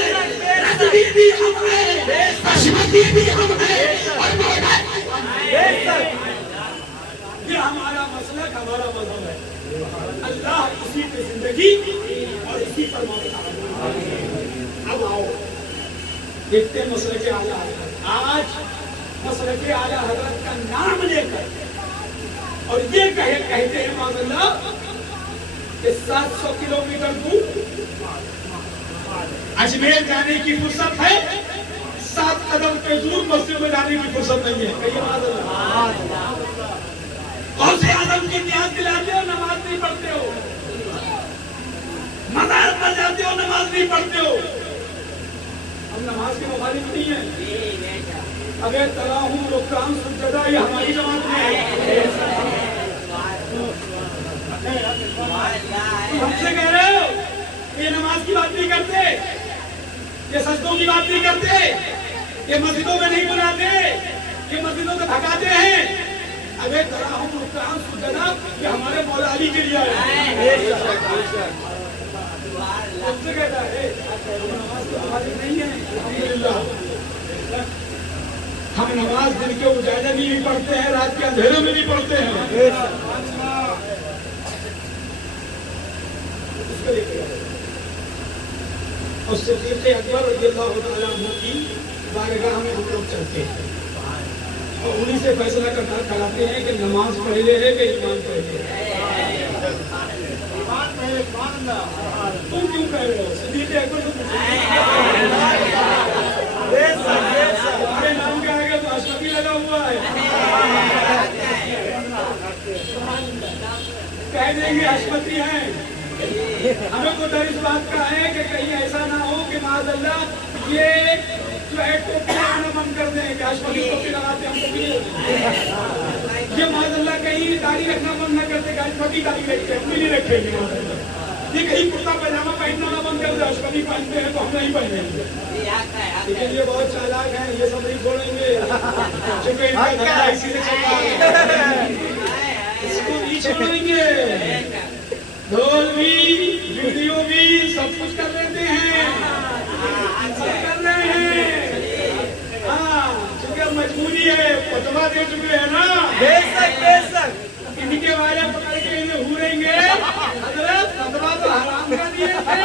रज़वी भी हम हैं, हशमती भी हम हैं, और मौलाई। ये हमारा मसलक, हमारा मज़हब है। अल्लाह इसी पे जिंदगी और इसी पर मौत। अब आओ देखते हैं मसले के आला हज़रत। आज मसले के आला हज़रत का नाम लेकर और ये कहते हैं माज़अल्लाह कि 700 किलोमीटर दूर अजमेर जाने की फुर्सत है, 7 कदम पे दूर मस्जिद में जाने की फुर्सत नहीं है। कहिए माज़अल्लाह। गौसे आज़म की न्याज दिलाते हो, नमाज नहीं पढ़ते हो, मज़ार पर जाते हो, नमाज नहीं पढ़ते हो। हम नमाज के मुखालिफ नहीं है। अगर तराहुम रुक्कान सुजदा, ये हमारी जमात में है। हमसे कह रहे हो ये नमाज की बात नहीं करते, ये सजदों की बात नहीं करते, ये मस्जिदों में नहीं बुलाते, ये मस्जिदों को थकाते हैं। अबे तरा हम रुकान सुजदा ये हमारे मौला अली के लिए आए। सबसे कहता है नमाज तो हमारी नहीं है, अल्हम्दुलिल्लाह। हम नमाज दिन के उजाले में भी पढ़ते हैं, रात के अंधेरों में भी पढ़ते हैं। और सिद्दीक़ अकबर रज़ियल्लाहु तआला अन्हु की बारगाह में हम लोग चलते हैं और उन्हीं से फैसला कराते हैं कि नमाज पहले है कि ईमान पहले है। तुम क्यों कह रहे हो? सिद्दीक़ अकबर को तुम्हारे नाम के आगे तो अशरफी लगा हुआ है। कह देंगे अशरफी है। हमें तो डर इस बात का है कि कहीं ऐसा ना हो कि माज़अल्लाह ये जो है टोपी लगाना बंद कर दें कि अशरफी टोपी लगाते हम टोपी ये माज़अल्लाह कहीं दाढ़ी रखना बंद न करते कि अशरफी दाढ़ी रखते हम भी नहीं रखेंगे। ये कहीं कुर्ता पैजामा पहनना ना बंद कर दे, अशरफी पहनते हैं तो हम नहीं पहनेंगे। लेकिन ये बहुत चालाक हैं, ये सब नहीं छोड़ेंगे क्योंकि इनका धंधा इसी से चल रहा है, इसको नहीं छोड़ेंगे। ढोल भी वीडियो भी सब कुछ कर लेते हैं, सब कर रहे हैं। हाँ चूंकि मजबूरी है, फतवा दे चुके हैं ना, बेशक इनके वाले पकड़ के इन्हें घूरेंगे। हजरत फतवा तो हराम का दिए थे,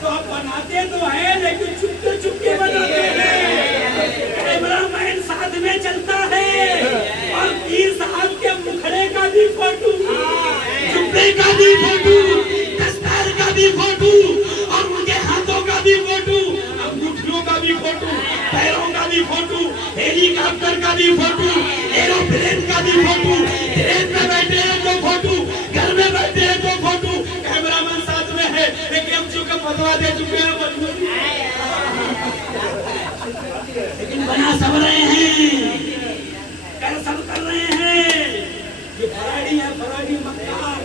तो अब बनाते तो हैं लेकिन चुपके चुपके बनाते हैं। कैमरामैन साथ में चलता है और पीर साहब के मुखड़े का भी फोटो, जुब्बे का भी फोटो, दस्तार का भी फोटो और उनके हाथों का भी फोटो, अंगूठियों का भी फोटो, पैरों का भी फोटो, हेलीकॉप्टर का भी फोटो, एरोप्लेन का भी फोटो, ट्रेन में बैठे हैं तो फोटो, घर में बैठे हैं तो फोटो, कैमरामैन साथ में है। लेकिन हम चूंकि फतवा दे चुके हैं मजबूरी, लेकिन बना सब रहे हैं, कर सब कर रहे हैं। ये फराडी है, फराडी मक्कार,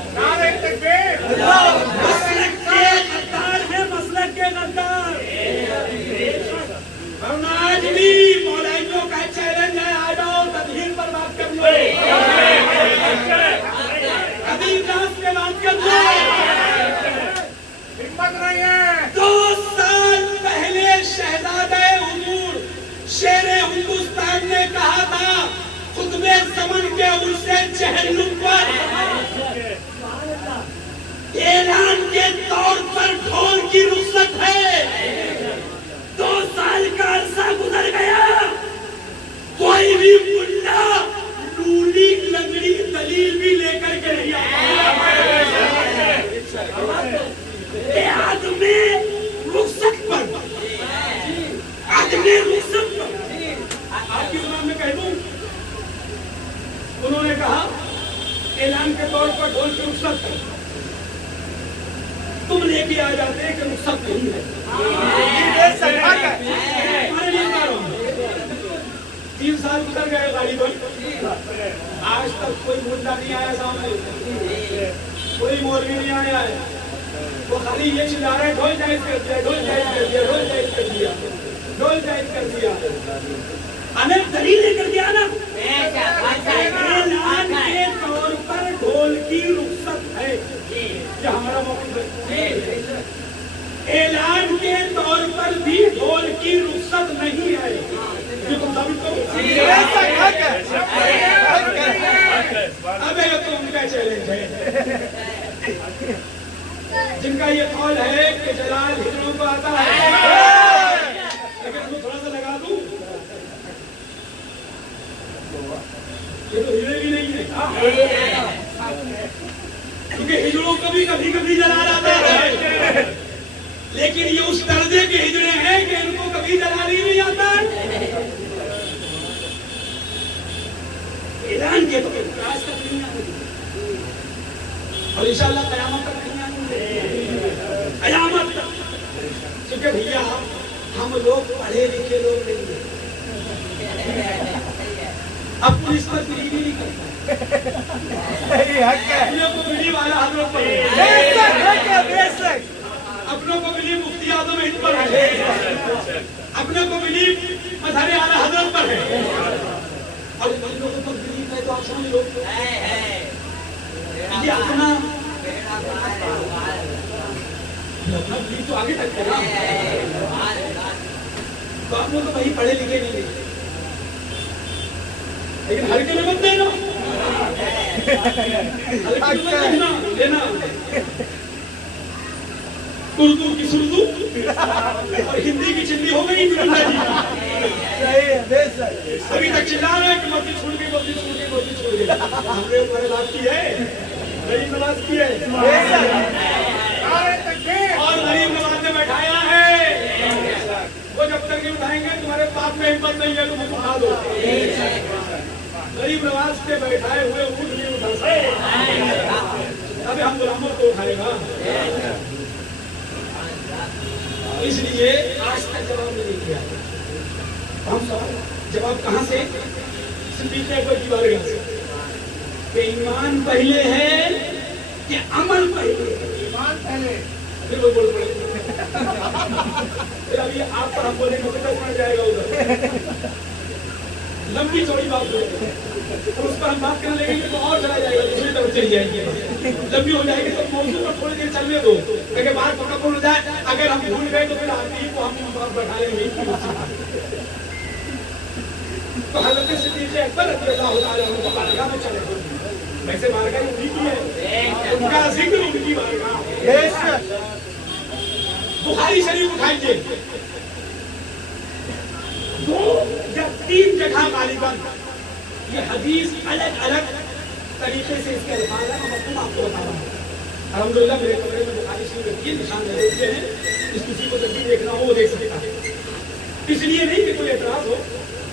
मसलक के गद्दार है, मसलक के गद्दार। वरना आज भी मौलाइयों का चैलेंज है, आ जाओ तदहीर पर बात कर लो, कबीर दास पे बात कर लो। हिम्मत नहीं है। 2 साल पहले शहजादे हुजूर शेरे हिंदुस्तान ने कहा था खुतबे ज़मन के उनसे चहलुम पर ऐलान के तौर पर ढोल की रुखसत है। 2 साल का अरसा गुजर गया, कोई भी मुल्ला लूली लंगड़ी दलील भी लेकर के नहीं आया। आदमी रुखसत पर, आदमी रुखसत पर, आपकी जुबान में कह दूं, उन्होंने कहा ऐलान के तौर पर ढोल की रुखसत है, तुम लेके आ जाते कि रुखसत नहीं है। हमारे लिए कह रहा हूं, 3 साल गुजर गए गाड़ी पर, आज तक कोई मुद्दा नहीं आया सामने, कोई मौलवी नहीं आया है। वो खाली ये चिल्ला रहे ढोल जायज कर दिया, ढोल जायज कर दिया, ढोल जायज कर दिया, ढोल जायज कर दिया। हमें दलील लेकर दिया ना, ऐलान के तौर पर ढोल की रुखसत है, ये हमारा मौक़िफ़ है। ऐलान के तौर पर भी ढोल की रुखसत नहीं है, ये तुम साबित करो। अब ये तो उनका चैलेंज है, जिनका ये कौल है कि जलाल हिजड़ों को आता है। लेकिन मैं थोड़ा सा लगा दूं, ये तो हिजड़े भी नहीं है, क्योंकि हिजड़ों को भी कभी कभी जलाल आता है, लेकिन ये उस दर्जे के हिजड़े हैं कि इनको कभी जलाल ही नहीं आता। ऐलान के तो आज तक नहीं आएंगे और इंशाअल्लाह क़यामत तक नहीं आएंगे, क़यामत तक। क्योंकि भैया हम लोग पढ़े लिखे लोग नहीं हैं, अब पुलिस पर गिरी नहीं करता, सही हक है, को गिरी वाला हम लोग बेशक हक है, बेशक। अपनों को मिली मुफ्ती आजम हिंद पर है, अपनों को मिली मजहर आला हजरत पर है, और इन लोगों को मिली है तो आप समझ लो ये अपना तो आगे तक है ना। तो आप लोग तो वही पढ़े लिखे नहीं है, लेकिन हल्के में मत देना, हल्के में मत लेना। उर्दू की सुर्दू और हिंदी की चिल्ली हो गई अभी तक चिल्ला रहे हैं कि मस्जिद छोड़ के मस्जिद छोड़ के मस्जिद छोड़ के। हमने तुम्हारे बात की है, गरीब नवाज की है, और गरीब नवाज ने बैठाया है। वो जब तक नहीं उठाएंगे तुम्हारे बाप में हिम्मत नहीं है, तुम उठा दो। गरीब नवाज के बैठाए हुए ऊँट नहीं उठा सकते, अभी हम गुलामों को उठाएगा। इसलिए आज तक जवाब नहीं किया। हम सवाल जवाब कहाँ से? सिद्दीक़ अकबर की बारगाह से कि ईमान पहले है कि अमल पहले? ईमान पहले। फिर वो बोल पड़े फिर अभी आप पर हम बोलेंगे तो पड़ जाएगा उधर, लंबी चौड़ी बात होगी, और उस पर हम बात करने लगेंगे तो और चला जाएगा, दूसरी तरफ चली जाएगी, लंबी हो जाएगी। तो मौजूद पर थोड़ी देर चलने दो, लेकिन बात पक्का हो जाए। अगर हम भूल गए तो फिर आदमी को हम बैठा लेंगे। तो हज़रत सिद्दीक़ अकबर रज़ियल्लाहु ताला अन्हु बारगाह में चले, वैसे बारगाह उन्हीं की है, उनका जिक्र उनकी बारगाह। बुखारी शरीफ उठाइए, 2 या 3 जगह गालिबन ये हदीस अलग अलग तरीके से इसके अल्फाज है, मैं आपको बता रहा हूँ। अल्हम्दुलिल्लाह मेरे कमरे में बुखारी शरीफ रखी है, निशान लगे हुए हैं, इस किसी को जब भी देखना हो वो देख सकता है। इसलिए नहीं कि कोई एतराज हो,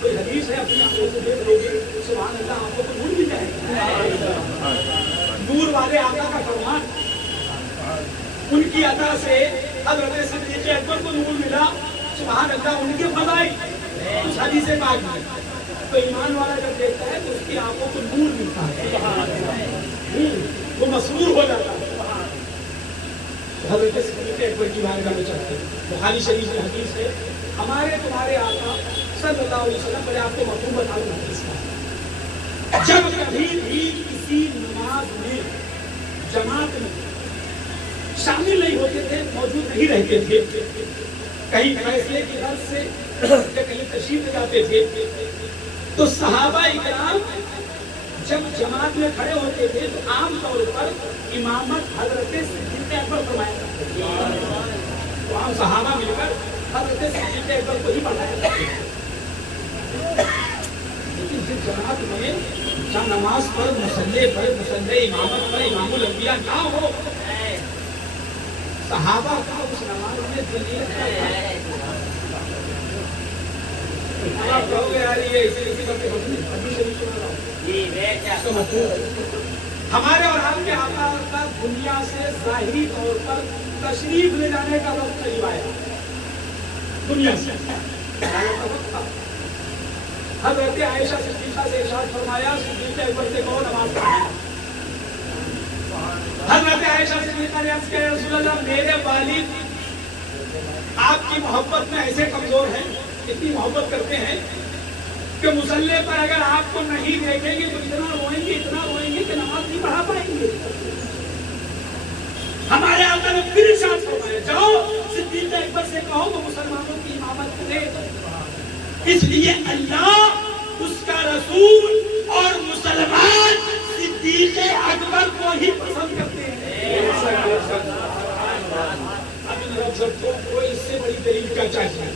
कोई हदीस है अपनी आंखों से देख लोगे, सुभान अल्लाह, आंखों को नूर मिल जाएगा। नूर वाले आका का फरमान, उनकी अता से हज़रत सिद्दीक़ अकबर को नूर मिला, सुभान अल्लाह, उनके फज़ाइल कुछ हदीसें पाक में। तो ईमान वाला जब देखता है तो उसकी आंखों को नूर मिलता है, वो मसरूर हो जाता है। हज़रत सिद्दीक़ अकबर की बारगाह में चलते हैं। बुखारी शरीफ में हदीस है, हमारे तुम्हारे आका सल्लल्लाहु अलैहि वसल्लम, पहले आपको मफ़हूम बताऊं हदीस का। जब कभी भी किसी नमाज में जमात में शामिल नहीं होते थे, मौजूद नहीं रहते थे, कहीं फैसले की गर्ज से या कहीं तशरीफ ले जाते थे, तो सहाबा इकराम जब जमात में खड़े होते थे तो आम तौर पर इमामत हज़रत सिद्दीक़ अकबर फरमाया करते थे। तो आम सहाबा मिलकर हज़रत सिद्दीक़ अकबर को ही पढ़ाया करते थे। लेकिन जिस जमात में जहाँ नमाज पर मुसल्ले इमामत पर इमामुल अंबिया ना हो, सहाबा का उस नमाज में दिल नहीं लगता। आप कहोगे यार ये ऐसे करते हमारे और आपके आका का दुनिया से ज़ाहिरी तौर पर तशरीफ ले जाने का वक्त करीब आया, दुनिया से हज़रत आयशा सिद्दीक़ा से इरशाद फरमाया, सिद्दीक़ अकबर से कहो नमाज पढ़े। हज़रत आयशा सिद्दीक़ा ने अर्ज़ किया, या रसूल अल्लाह, मेरे वालिद आपकी मोहब्बत में ऐसे कमजोर हैं, इतनी मोहब्बत करते हैं कि मुसल्ले पर अगर आपको नहीं देखेंगे तो इतना रोएंगे कि नमाज नहीं पढ़ा पाएंगे। हमारे आका ने फिर इरशाद फरमाया, जाओ सिद्दीक़ अकबर से कहो वो मुसलमानों की इमामत करे। इसलिए अल्लाह, उसका रसूल और मुसलमान सिद्दीक़ अकबर को ही पसंद करते हैं। अब इन सबको कोई इससे बड़ी दलील क्या चाहिए?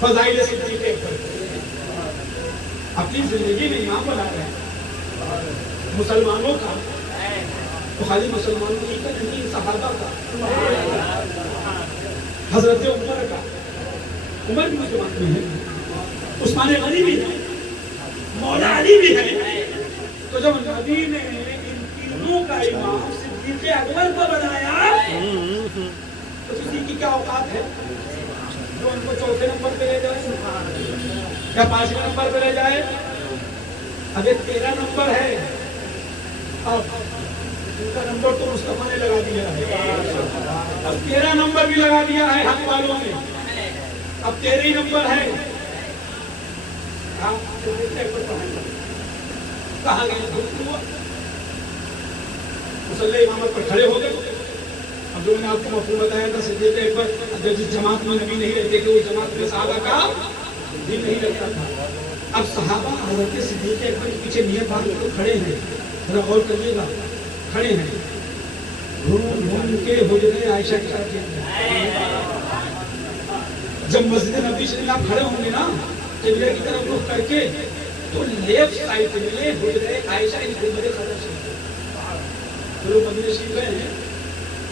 फज़ाइल सिद्दीक़ अकबर अपनी जिंदगी में इमाम बना रहे हैं मुसलमानों का, तो खाली मुसलमानों की नहीं, सहाबा का, हज़रत उमर का। उमर भी मुसलमान भी है, उस्मान गनी भी है, मौला अली भी है। तो जब नबी ने इन तीनों का इमाम सिद्दीक़ अकबर को बनाया तो किसी की क्या औकात है जो उनको चौथे नंबर पे ले जाए या 5वें नंबर पे ले जाए? अगर 13 नंबर है, अब کا نمبر تو مصطفیٰ نے لگا دیا ہے، اب تیرا نمبر بھی لگا دیا ہے حق والوں نے، اب تیرے ہی نمبر ہے۔ کہاں گئے؟ مصلی امامت پر کھڑے ہو گئے۔ اب جو میں نے آپ کو مفہوم بتایا تھا صدیق اکبر جس جماعت میں نبی نہیں رہتے کہ وہ جماعت میں صحابہ کا دل نہیں لگتا تھا۔ اب صحابہ حضرت صدیق اکبر کے پیچھے نیت باندھ کر کھڑے ہیں، ذرا غور کریے گا، کھڑے ہیں گھوم کے حجرے عائشہ کی طرف۔ جب مسجد نبی شریف آپ کھڑے ہوں گے نا قبلے کی طرف رخ کر کے، تو لیفٹ سائڈ میں حجرے عائشہ کی خدمت خدا شریف، جو لوگ مدینہ شریف گئے ہیں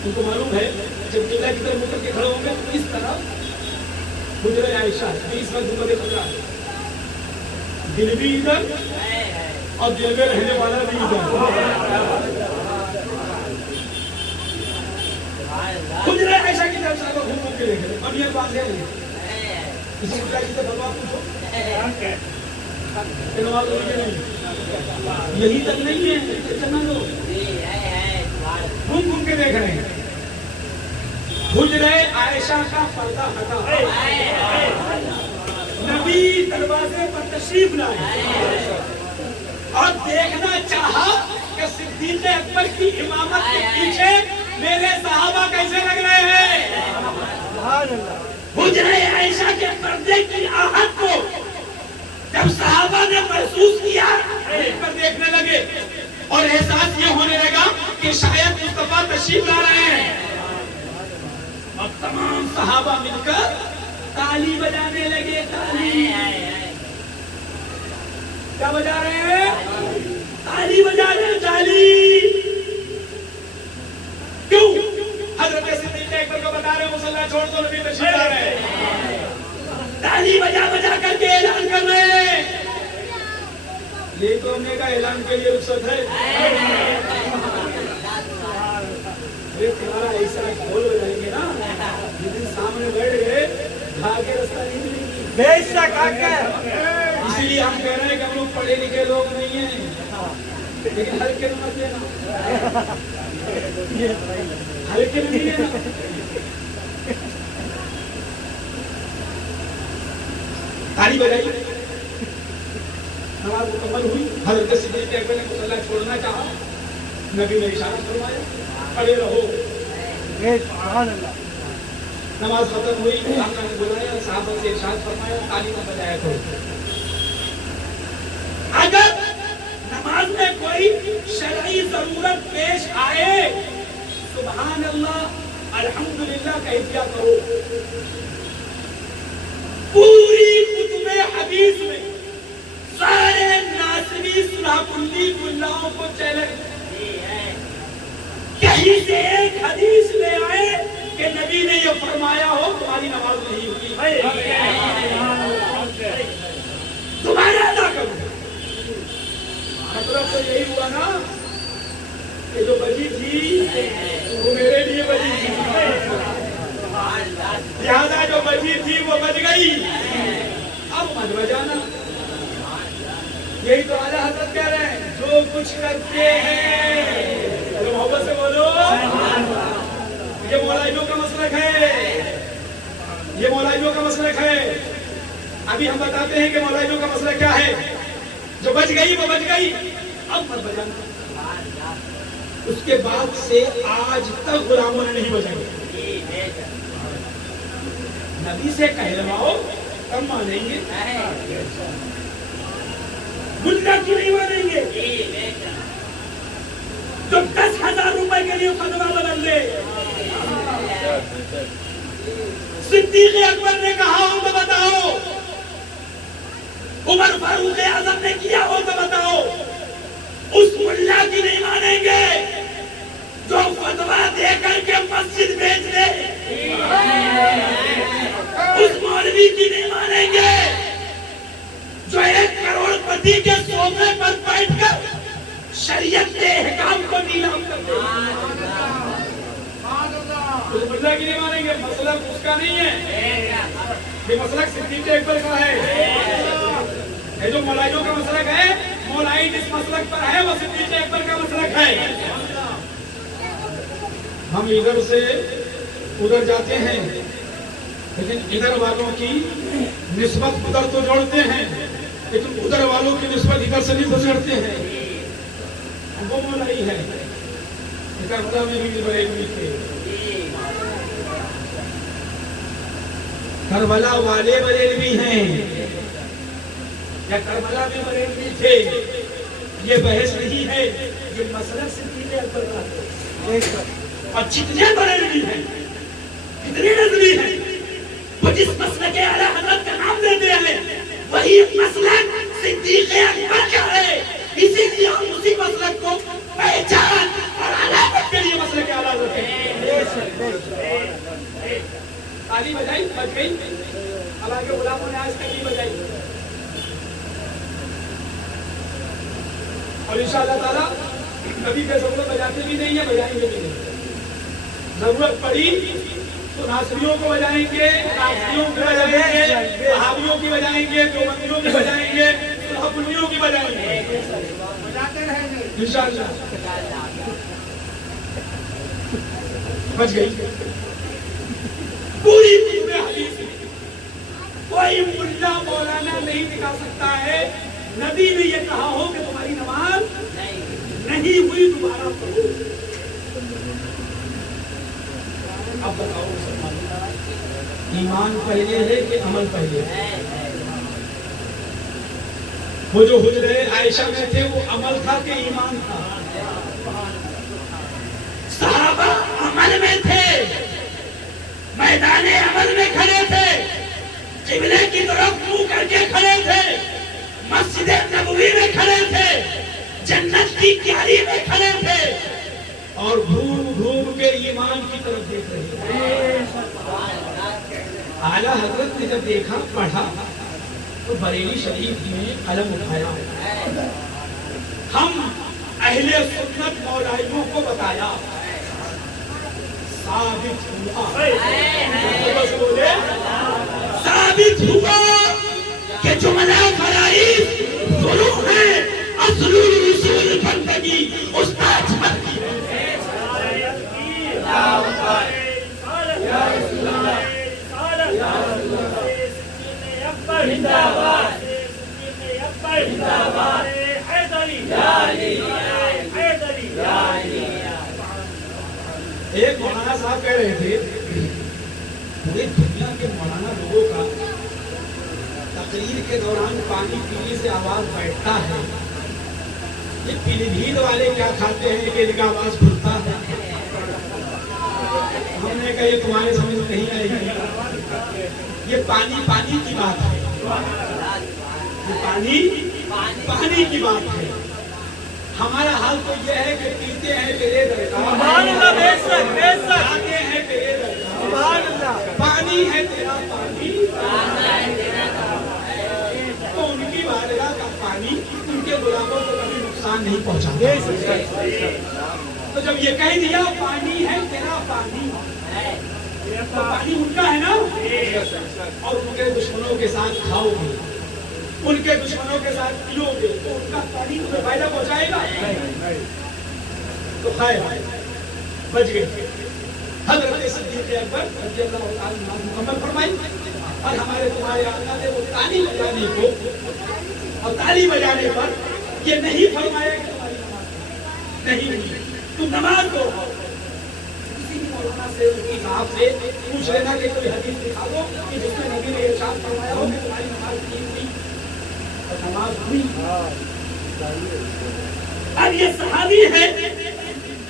ان کو معلوم ہے جب قبلہ کی طرف رخ کر کے کھڑے ہوں گے تو اس طرح حجرے عائشہ اس وقت خدمت خدا، دل بھی ادھر اور دل میں رہنے والا بھی ادھر۔ حجرے عائشہ کی طرف صحابہ گھوم کے دیکھ رہے اور یہ باندھے ہیں۔ کسی کو چاہیے بلوا پوچھو نواز نہیں، یہی تک نہیں ہے، چلنا دو، گھوم کے دیکھ رہے ہیں۔ حجرے عائشہ کا پردہ ہٹا، نبی دروازے پر تشریف لائے اور دیکھنا چاہا کہ صدیق اکبر کی امامت کے پیچھے میرے صحابہ کیسے لگ رہے ہیں۔ حجرے عائشہ کے پردے کی آہٹ کو جب صحابہ نے محسوس کیا پر دیکھنے لگے اور احساس یہ ہونے لگا کہ شاید مصطفیٰ تشریف لا رہے ہیں، اور تمام صحابہ مل کر تالی بجانے لگے۔ تالی کیا بجا رہے ہیں؟ تالی بجا رہے ہیں، تالی۔ کیوں؟ حضرت صدیق اکبر کو بتا رہے ہیں مصلی چھوڑ دو، نبی تشریف لا رہے ہیں۔ تالی بجا بجا کر کے اعلان کر رہے ہیں۔ لے تو ہم نے کہا اعلان کے لیے رخصت ہے، تمہارا ایسا ڈھول بجائیں گے نا جس دن سامنے بیٹھ گئے بھاگے رستہ نہیں ملے گی۔ بے شک حق ہے، اسی لیے ہم کہہ رہے ہیں کہ ہم لوگ پڑھے لکھے لوگ نہیں ہیں، لیکن ہلکے میں مت لینا، ہلکے میں نہیں لینا۔ تالی بجائی، نماز مکمل ہوئی، حضرت صدیق اکبر نے مصلی چھوڑنا چاہا، نبی نے اشارہ فرمایا کھڑے رہو۔ نماز ختم ہوئی، آقا نے بلایا، صحابہ سے ارشاد فرمایا تالی نہ بجایا کرو۔ اگر نماز میں کوئی شرعی ضرورت پیش آئے سبحان اللہ الحمدللہ کہہ دیا کرو۔ پوری کتب حدیث میں سارے ناصری صلح کلی ملاؤں کو چیلنج، کہیں سے ایک حدیث لے آئے کہ نبی نے یہ فرمایا ہو تمہاری نماز نہیں ہوگی، تمہارا ادا کرو۔ مطلب تو یہی ہوا نا کہ جو بجی تھی وہ میرے لیے بجی تھی، لہذا جو بجی تھی وہ بج گئی، اب مت بجانا۔ یہی تو اعلیٰ حضرت کہہ رہے ہیں جو کچھ کرتے ہیں، جو محبت سے بولو، یہ مولائیوں کا مسلک ہے، یہ مولائیوں کا مسلک ہے۔ ابھی ہم بتاتے ہیں کہ مولائیوں کا مسلک کیا ہے۔ جو بچ گئی وہ بچ گئی، اب مت بجانا۔ اس کے بعد سے آج تک غلاموں نے نہیں بجائی۔ نبی سے کہلواؤ کم مانیں گے، ملا کیوں نہیں مانیں گے؟ جو 10,000 روپے کے لیے فتوا بدل دے، صدیق اکبر نے کہا ہو تو بتاؤ، عمر فاروق اعظم نے کیا ہو تو بتاؤ، اس ملا کی نہیں مانیں گے جو فتوا دے کر کے مسجد بیچ دے، اس مولوی کی نہیں مانیں گے جو 1 کروڑ پتی کے صوفے پر بیٹھ کر شریعت کے احکام کو نیلام کر دے۔ اس ملا کی نہیں مانیں گے، مسلک اس کا نہیں ہے، یہ مسلک صدیق اکبر کا ہے۔ یہ جو مولائیوں کا مسلک ہے، مولائین اس مسلک پر ہے، وہ صدیق اکبر کا مسلک ہے۔ हम इधर से उधर जाते हैं, लेकिन इधर वालों की निस्बत उधर तो जोड़ते हैं, लेकिन उधर वालों की निस्बत इधर से नहीं गुजरते हैं। वो मौलाई है, करबला में भी बरेलवी थे, करबला वाले बरेलवी हैं या करबला में बरेलवी थे, ये बहस नहीं है, ये मसला सिद्दीक़ अकबर का है। और जितने बरेलवी हैं, कितने नजरी हैं, वो जिस मसले के आला हज़रत का नाम लेते हैं, वही मसला सिद्दीक़ अकबर का है। इसीलिए हम उसी मसलक को पहचान और अलामत के लिए मसले के आला होते हैं। ताली बजाई, बज गई। अब आगे गुलामों ने आज तक नहीं बजाई। और इंशाअल्लाह ताला कभी के सब लोग बजाते भी नहीं है, बजाएंगे भी नहीं। जरूरत पड़ी तो नासरियों को बजाएंगे, नासरियों को बजाएंगे, वहाबियों की बजाएंगे, देवबंदियों की बजाएंगे, सुलहपुनियों की बजाएंगे, इंशाअल्लाह। बच गई पूरी हदीस। कोई मुल्ला मौलाना नहीं दिखा सकता है नबी ने ये कहा हो कि तुम्हारी नमाज नहीं हुई, दोबारा पढ़ो। अब बताओ ईमान पहले है कि अमल पहले है? वो जो हुजरे आयशा में थे वो अमल था कि ईमान था? सहाबा अमल में थे, मैदाने अमल में खड़े थे, किबले की तरफ मुंह करके खड़े थे, मस्जिद नबवी में खड़े थे, जन्नत की क्यारी में खड़े थे, और घूम घूम के ईमान की तरफ देख रहे थे। आला हजरत ने जब देखा, पढ़ा, तो बरेली शरीफ में कलम उठाया, हम अहले सुन्नत मौलाइयों को बताया, साबित हुआ, बस बोले साबित हुआ कि जुमला फराइज फुरूह है, असलुल उसूल बंदगी उस्ताद की है। एक मौलाना साहब कह रहे थे, पूरी दुनिया के मौलाना लोगों का तकरीर के दौरान पानी पीने से आवाज बैठता है, ये पीलीभीत वाले क्या खाते हैं कि इनका आवाज खुलता है? हमने कहा ये तुम्हारे समझ में नहीं आएगी, ये पानी पानी की बात है, ये पानी पानी की बात है। हमारा हाल तो ये है कि पीते हैं तेरे दरगाह, खाते हैं तेरे दरगाह, पानी है तेरा पानी, तो उनकी बारगाह का पानी उनके गुलामों को कभी नुकसान नहीं पहुंचाता। तो जब ये कह दिया पानी है तेरा पानी, तो पानी उनका है ना, और उनके दुश्मनों के साथ खाओगे, उनके दुश्मनों के साथ पियोगे, तो उनका पानी तुम्हें फायदा पहुंचाएगा? तो खैर बच गए। हज़रत सिद्दीक़ अकबर रज़ियल्लाहु ताला मुकम्मल फरमाई, और हमारे तुम्हारे आका ने वो ताली बजाने को और ताली बजाने पर ये नहीं फरमाया कि तुम्हारी नमाज नहीं हुई, तुम नमाज को किसी भी मौलाना से, उनकी साहब से पूछ लेना कि कोई हदीस दिखा दो कि जिसमें नबी ने इरशाद फरमाया हो कि तुम्हारी नमाज नहीं हुई, और नमाज हुई। अब ये सहाबी है,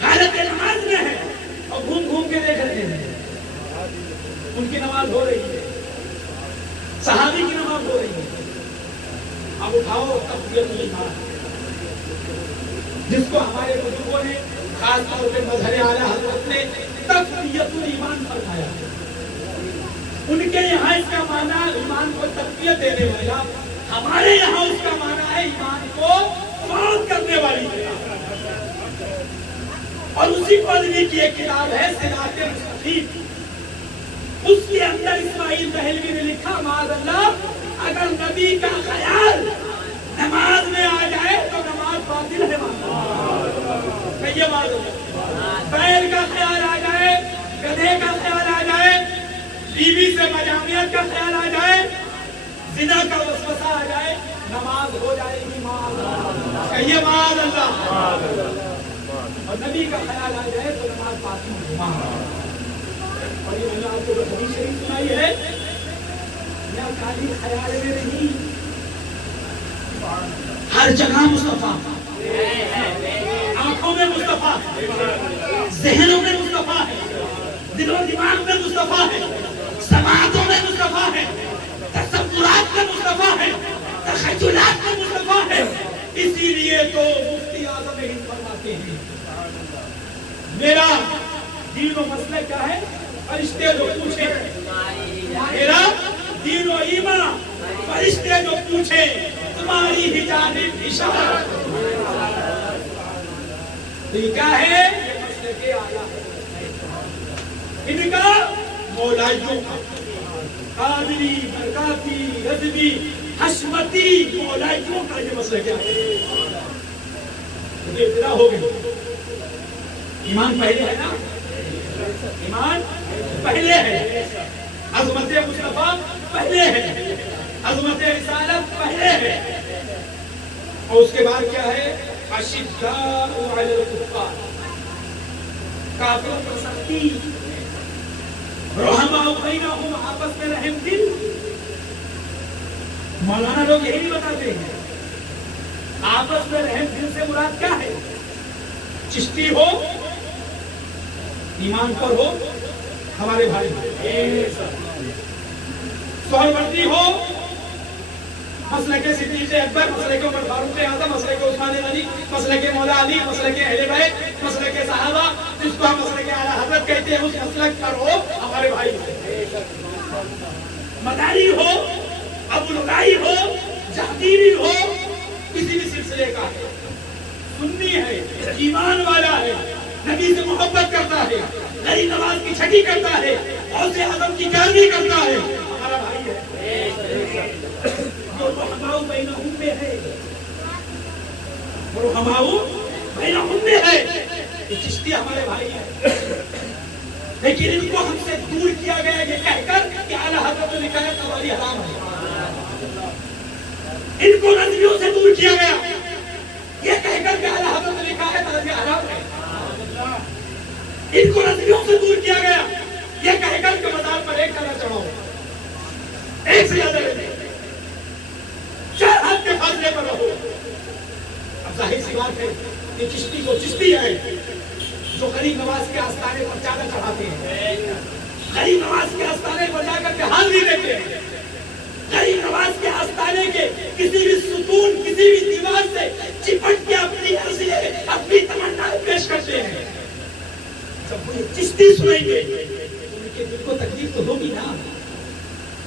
हालत नमाज में है, और घूम घूम के देख रहे हैं, उनकी नमाज हो रही है, सहाबी की नमाज हो रही है। अब उठाओ तक़वियतुल ईमान, जिसको हमारे बुजुर्गों ने खास तौर पे मज़हर आला हज़रत ने तक़वियतुल ईमान फरमाया। उनके यहाँ इसका माना ईमान को तक़वियत देने वाला, हमारे यहाँ उसका माना है ईमान को फात करने वाली। और उसी पदवी की एक किताब है सिराते मुस्तकीम, उसके अंदर इस्माइल दहलवी ने लिखा, माज़अल्लाह, अगर नबी का ख्याल नमाज में आ जाए तो नमाज बातिल है। ये बात, पैर का ख्याल आ जाए گدھے کا خیال آ جائے، بیوی سے مجامعت کا خیال آ جائے، زنا کا وسوسہ آ جائے، نماز ہو جائے گی معاذ، کہیے معاذ اللہ، اور نبی کا خیال آ جائے تو نماز باطل ہوگی معاذ۔ اور یہ میں نے آپ کو حدیث شریف سنائی ہے، یا خالی خیال میں نہیں، ہر جگہ مصطفیٰ، آنکھوں میں مصطفیٰ، ذہنوں میں مصطفیٰ ہے، دل و دماغ میں مصطفیٰ ہے، سماعتوں میں مصطفیٰ ہے، تصورات میں مصطفیٰ ہے، تخیلات میں مصطفیٰ ہے۔ اسی لیے تو مفتی اعظم ہند فرماتے ہیں میرا دین و مسئلہ کیا ہے؟ فرشتے جو پوچھے، میرا دین و ایمان، فرشتے جو پوچھے تمہاری ہی جانب اشارت۔ تو یہ کیا ہے؟ یہ مسئلہ کے آیا ان کا مولائیوں کا، قادری، برکاتی، رضوی، حشمتی مولائیوں کا یہ مسئلہ کیا ہے؟ یہ ابتدا ہو گئی۔ ایمان پہلے ہے نا، ایمان پہلے ہے، عظمت مصطفیٰ پہلے ہے، عظمت رسالت پہلے ہے، اور اس کے بعد کیا ہے؟ اشداء علی الکفار، کافروں پر سختی، رحماء بینہم، آپس میں رحم دل۔ مولانا لوگ یہی بتاتے ہیں آپس میں رحم دل سے مراد کیا ہے؟ چشتی ہو، ایمان پر ہو، ہمارے بھائی سہروردی ہو، مسلک صدیق اکبر، مسلک عمر فاروق اعظم، مسلک عثمان غنی، مسلک مولا علی، مسلک اہل بیت، مسلک صحابہ، جس کو ہم مسلک اعلیٰ حضرت کہتے ہیں، اس مسلک پر ہو، ہمارے بھائی مداری ہو، ابوالغائی ہو، جہگیری ہو، کسی بھی سلسلے کا ہے، سنی ہے، ایمان والا ہے، نبی سے محبت کرتا ہے، غریب نواز کی چھٹی کرتا ہے، غوث اعظم کی گرمی کرتا ہے، ہمارا بھائی ہے۔ جو رحماء بینہم میں ہے، رحماء بینہم میں ہے، یہ چشتی ہمارے بھائی ہے، لیکن ان کو ہم سے دور کیا گیا یہ کہہ کر کہ اعلیٰ حضرت نے لکھا ہے قوالی حرام ہے۔ ان کو نظریوں سے دور کیا گیا یہ کہہ کر کہ اعلیٰ حضرت نے لکھا ہے قوالی حرام ہے۔ ان کو نظریوں سے دور کیا گیا یہ کہہ کر کہ مزار پر ایک ڈالا چڑھاؤ، ایک سے زیادہ رہتے، چار ہاتھ کے فاصلے پر رہو۔ اب ظاہر سی بات ہے کہ چشتی کو چشتی ہے جو غریب نواز کے آستانے پر چادر چڑھاتے ہیں، غریب نواز کے آستانے پر جا کر کے حاضری دیتے ہیں، غریب نواز کے آستانے کے کسی بھی ستون، کسی بھی دیوار سے چپٹ کے اپنی عرضیے، اپنی تمنائیں پیش کرتے ہیں۔ جب وہ یہ چشتی سنیں گے ان کے دل کو تکلیف تو ہوگی نا۔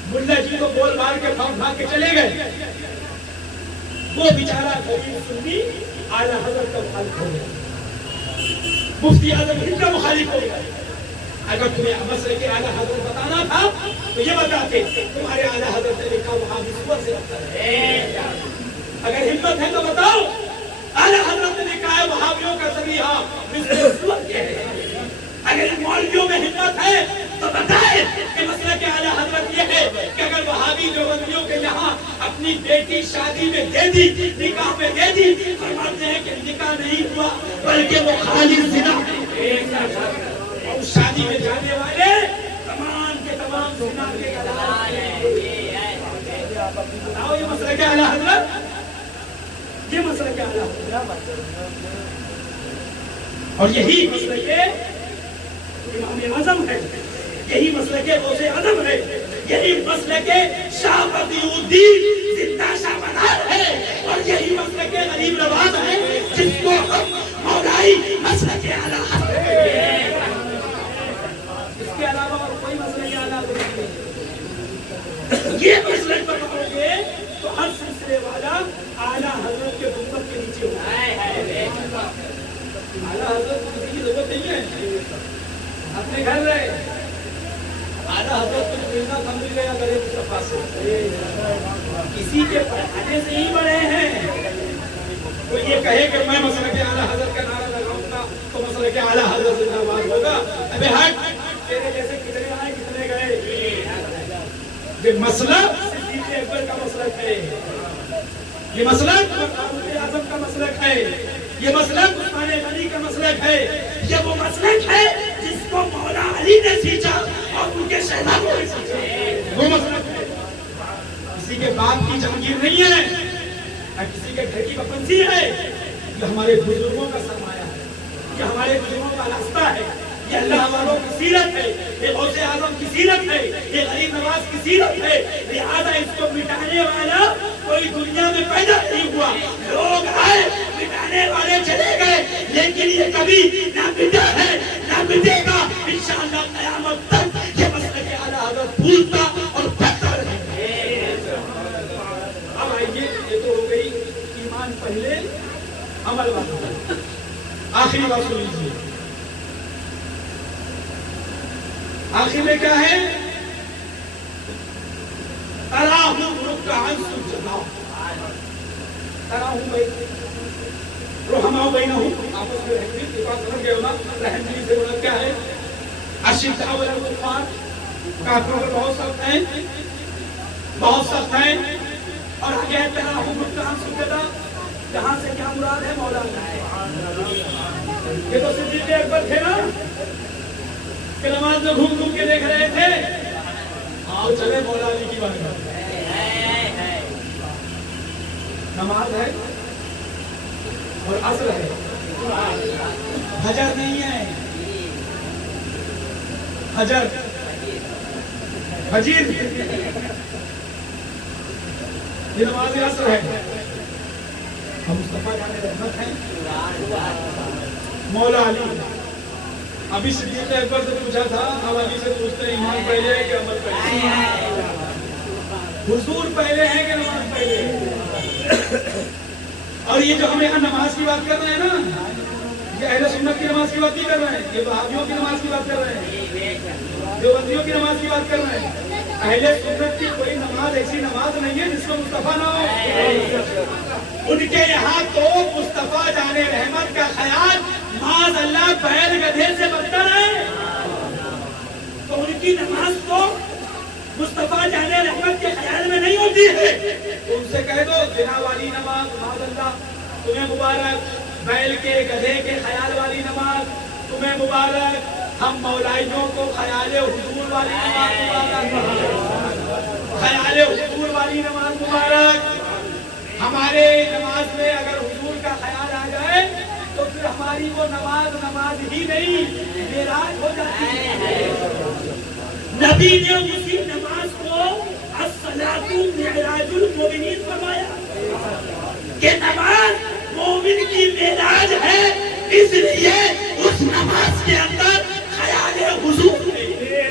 ملا جی کو بول مار کے بھاگ کے چلے گئے، وہ بیچارہ غریب سنی اعلیٰ حضرت کا مخالف ہو گیا، مفتی اعظم ہند کا مخالف ہو گیا۔ اگر تمہیں مسئلے کے اعلیٰ حضرت بتانا تھا تو یہ بتاتے، تمہارے اعلیٰ حضرت نے لکھا وہاں بھی صور سے رکھتا ہے۔ اگر ہمت ہے تو بتاؤ اعلیٰ حضرت نے لکھا ہے وہابیوں کا ذریعہ صور کیا ہے۔ اگر مولویوں میں ہمت ہے تو بتائے کہ مسئلہ کے اعلیٰ حضرت یہ ہے کہ اگر وہابی دیوبندیوں کے یہاں اپنی بیٹی شادی میں دے دی، نکاح میں دے دی، فرماتے ہیں کہ نکاح نہیں ہوا بلکہ وہ خالی زنا ہے، اور شادی میں جانے والے تمام کے تمام زنا کے گواہ ہیں۔ بتاؤ یہ مسئلہ کے اعلیٰ حضرت، یہ مسئلہ کے اعلیٰ حضرت، اور یہی مسئلہ کے امام اعظم ہے، یہی مسئلہ کے غوث اعظم ہے، یہی مسئلہ کے شاہ بدی الدین زندہ شاہ بنار ہے، اور یہی مسئلہ کے غریب نواز ہے جس کو ہم مولائی مسئلہ کے اعلیٰ حضرت کہتے ہیں۔ اس کے علاوہ اور کوئی مسئلہ کے اعلیٰ حضرت نہیں۔ یہ مسئلہ بتاؤ گے تو ہر سلسلے والا اعلیٰ حضرت کے گنبد کے نیچے ہوتا ہے۔ اعلیٰ حضرت کو کسی کی ضرورت نہیں ہے، اپنے گھر رہے، اعلیٰ حضرت کو ملنا سمجھ گیا کرے مصطفیٰ سے، کسی کے پڑھانے سے ہی بڑے ہیں۔ تو یہ کہے کہ میں مسئلہ کے اعلیٰ حضرت کا نعرہ لگاؤں گا تو مسئلہ کے اعلیٰ حضرت زندہ باد ہوگا، ابے ہٹ، یہ مسلک صدیق اکبر کا مسلک ہے، یہ مسلک فاروق اعظم کا مسلک ہے، یہ مسلک عثمان غنی کا مسلک ہے، یہ وہ مسلک ہے جس کو مولا علی نے سیکھا اور ان کے شہزادوں نے سیکھا، وہ مسلک ہے۔ کسی کے باپ کی جہانگیر نہیں ہے، نہ کسی کے گھر کی پپنسی ہے، یہ ہمارے بزرگوں کا سرمایہ ہے، یہ ہمارے بزرگوں کا راستہ ہے، یہ اللہ والوں کی سیرت ہے، یہ غوث اعظم کی سیرت ہے، یہ غریب نواز کی سیرت ہے، لہذا اس کو مٹانے والا کوئی دنیا میں پیدا نہیں ہوا، لوگ آئے مٹانے والے چلے گئے، لیکن یہ کبھی نہ مٹا ہے نہ مٹے گا، انشاءاللہ قیامت تک یہ مسلک اعلیٰ حضرت پھولتا اور بڑھتا رہے گا۔ اب آئیے، یہ تو ہو گئی ایمان پہلے عمل والا، آخری بات سن لیجیے، آخر میں کیا ہے؟ تراہم رکعا سجدا، تراہم رحماء بینہم، آپس میں رہتے ہیں، بات سمجھ گئے ہونا، رحمدلی سے بولا کیا ہے؟ اشداء علی الکفار، کافروں پر بہت سخت ہیں، بہت سخت ہیں، اور آگے ہے تراہم رکعا سجدا، جہاں سے کیا مراد ہے؟ مولا یہ تو صدیق اکبر تھے نا کہ نماز میں گھوم گھوم کے دیکھ رہے تھے، آؤ چلے مولا علی کی بات کرتے ہیں۔ نماز ہے اور عصر ہے، حجر نہیں ہے، حجر حجیر، یہ نماز عصر ہے، ہم مصطفیٰ جانے رحمت ہیں مولا علی۔ ابھی صدیق اکبر سے پوچھا تھا، اب علی سے پوچھتے ہیں ایمان پہلے ہے کہ عمل پہلے ہے؟ حضور پہلے ہے کہ نماز پہلے ہے؟ اور یہ جو ہم یہاں نماز کی بات کر رہے ہیں نا، یہ اہل سنت کی نماز کی بات نہیں کر رہے ہیں، یہ وہابیوں کی نماز کی بات کر رہے ہیں، دیوبندیوں کی نماز کی بات کر رہے ہیں۔ اہل سنت کی کوئی نماز ایسی نماز نہیں ہے جس کو مصطفیٰ نہ ہو، ان کے یہاں تو مصطفیٰ جانے رحمت کا خیال معاذ اللہ بیل گدھے سے بدتر ہے، تو ان کی نماز تو مصطفیٰ جانے رحمت کے خیال میں نہیں ہوتی ہے، ان سے کہہ دو بنا والی نماز معاذ اللہ تمہیں مبارک، بیل کے گدھے کے خیال والی نماز تمہیں مبارک، ہم مولائیوں کو خیال حضور والی نماز مبارک، خیال حضور والی نماز مبارک۔ ہمارے نماز میں اگر حضور کا خیال آ جائے تو پھر ہماری وہ نماز نماز ہی نہیں، معراج ہو جاتی ہے۔ نبی نے اسی نماز کو الصلاۃ معراج المؤمنین فرمایا کہ نماز مومن کی معراج ہے، اس لیے اس نماز کے اندر خیال حضور ہے، اس لیے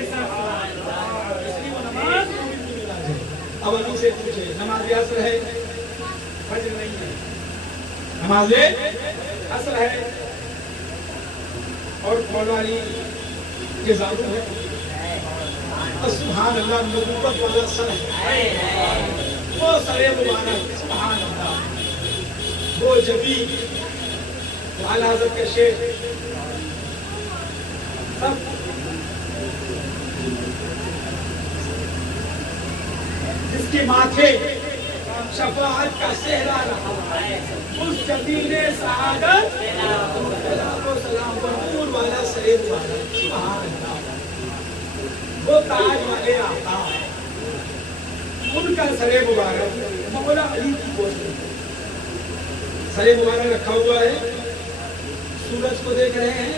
وہ نماز مومن کی معراج ہے۔ اب علی سے پوچھے، نماز عصر ہے، فجر نہیں ہے، نماز عصر ہے، اور مولا علی کے زادو ہے، سبحان اللہ، نبوت والا سر ہے، وہ سر مبارک، سبحان اللہ، وہ جبی، وہ اعلیٰ حضرت کے شیخ، سب جس کے ماتھے شفاعت کا صحرا رہا، اس جبین سعادت سلام بنور والا سریب والا، سبحان اللہ، وہ تاج والے آقا، ان کا سرے مبارک مولا علی کی گود میں سرے مبارک رکھا ہوا ہے، سورج کو دیکھ رہے ہیں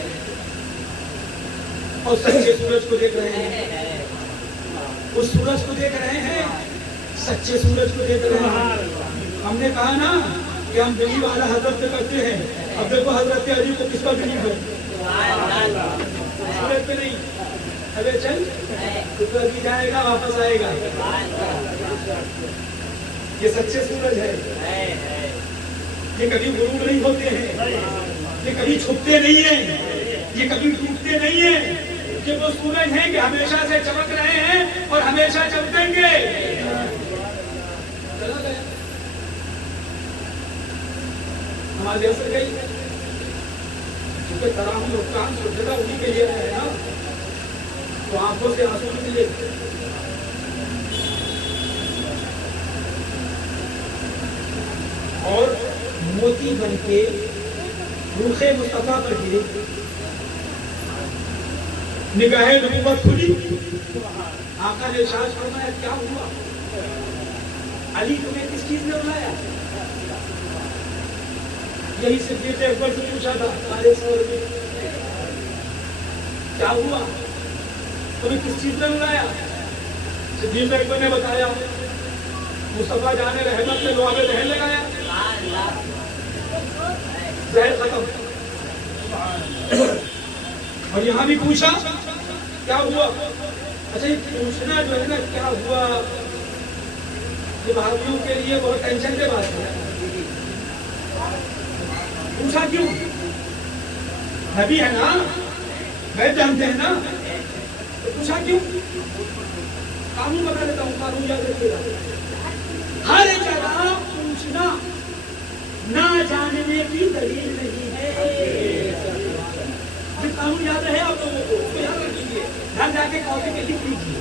اور سچے سورج کو دیکھ رہے ہیں، اس سورج کو دیکھ رہے ہیں، سچے سورج کو دیکھ رہے ہیں۔ ہم نے کہا نا کہ ہم بلیو والا حضرت پہ کرتے ہیں، اب دیکھو حضرت علی کو کس پر بلیو ہے؟ سورج پہ نہیں، ابے چل تو ابھی جائے گا، واپس آئے گا، یہ سچے سورج ہے، یہ کبھی غروب نہیں ہوتے ہیں، یہ کبھی چھپتے نہیں ہیں، یہ کبھی ڈوبتے نہیں ہیں، یہ وہ سورج ہیں کہ ہمیشہ سے چمک رہے ہیں اور ہمیشہ چمکیں گے۔ چلا گیا، ہمارے اثر گئی، کیونکہ تراہم رکعا سجدہ انہی کے لیے ہے نا، تو آنکھوں سے آنسو نکلے، موتی بن کے روح مصطفیٰ پر گرے، نگاہ نبوت کھلی، آقا نے ارشاد فرمایا کیا ہوا؟ علی تمہیں کس چیز نے بلایا؟ یہی صدیق اکبر سے پوچھا تھا سارے سور میں، کیا ہوا تمہیں کس چیز نے بلایا؟ صدیق اکبر نے بتایا مصطفیٰ جان رحمت نے لوہے دہن لگایا، زہر ختم۔ اور یہاں بھی پوچھا کیا ہوا؟ اچھا یہ پوچھنا جو ہے نا کیا ہوا، یہ بھائیوں کے لیے بہت ٹینشن کے بات ہے۔ پوچھا کیوں؟ نبی ہے نا، میں جانتے ہیں نا، تو پوچھا کیوں؟ قانون بتا دیتا ہوں، قانون یاد رکھیے گا، ہر جگہ پوچھنا نہ جاننے کی دلیل نہیں ہے۔ یہ قانون یاد رہے آپ لوگوں کو، اس کو یاد رکھیے، گھر جا کے کاپی پہ لکھ لیجیے۔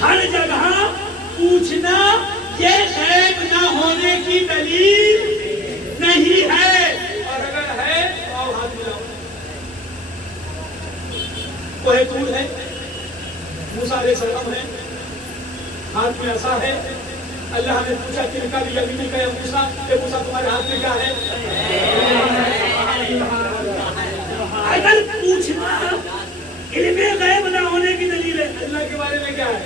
ہر جگہ پوچھنا یہ غیب نہ ہونے کی دلیل نہیں ہے، اور اگر ہے تو آؤ ہاتھ ملاؤ۔ کوہ طور ہے، موسیٰ علیہ السلام ہے، ہاتھ میں عصا ہے، اللہ نے پوچھا تل کا بھی یمینی کا یا موسیٰ، کہ موسیٰ تمہارے ہاتھ میں کیا ہے؟ اگر پوچھنا علم غیب نہ ہونے کی دلیل ہے، اللہ کے بارے میں کیا ہے؟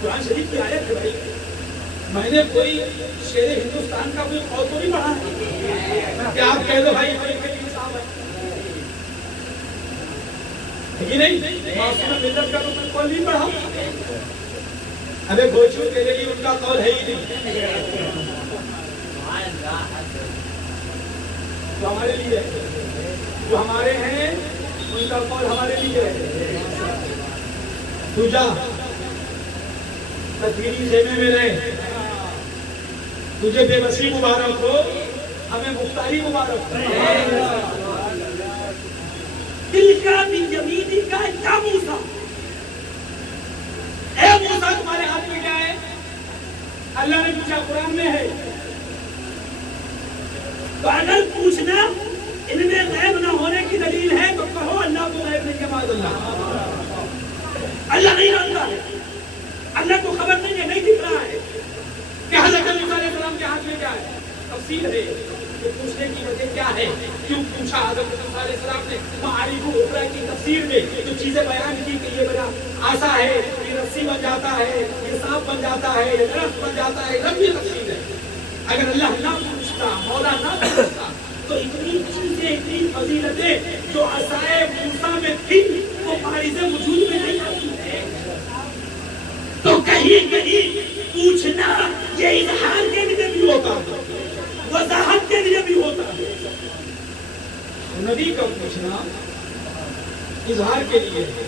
قرآن شریف کی آیت ہے بھائی، میں نے کوئی شیر ہندوستان کا کوئی قول تو نہیں پڑھا ہے کہ آپ کہہ دو بھائی صاحب ہے نہیں، معصوم ملت کا تو کوئی قول نہیں پڑھا۔ ابے گوچو تیرے لیے ان کا قول ہے ہی نہیں، جو ہمارے لیے ہے، جو ہمارے ہیں ان کا قول ہمارے لیے ہے۔ تو جا تدبیری خیمے میں رہے، تجھے بے بسی مبارک ہو، ہمیں مختاری مبارک ہو۔ دل کا بھی یمینی کا یا موسیٰ، اے موسیٰ تمہارے ہاتھ میں کیا ہے؟ اللہ نے پوچھا، قرآن میں ہے۔ تو اگر پوچھنا علم غیب نہ ہونے کی دلیل ہے تو کہو اللہ کو غیب نہیں ہے، معاذ اللہ، اللہ نہیں جانتا ہے، اللہ کو خبر نہیں ہے، نہیں دکھ رہا ہے کہ حضرت موسیٰ علیہ السلام کے ہاتھ میں کیا ہے؟ تفصیل ہے کہ پوچھنے کی وجہ کیا ہے، کیوں پوچھا حضرت موسیٰ علیہ السلام نے؟ معارف و اخرى کی تفسیر میں جو چیزیں بیان کی کہ یہ بنا آسا ہے، یہ رسی بن جاتا ہے، یہ سانپ بن جاتا ہے، یہ درخت بن جاتا ہے، لمبی تفصیل ہے۔ اگر اللہ نہ پوچھتا، مولا نہ پوچھتا تو اتنی چیزیں، اتنی فضیلتیں جو عصائے موسیٰ میں تھی وہ بارز وجود میں نہیں آتی۔ تو کہیں کہیں پوچھنا یہ اظہار کے لیے بھی ہوتا ہے، وضاحت کے لیے بھی ہوتا ہے۔ نبی کا پوچھنا اظہار کے لیے ہے،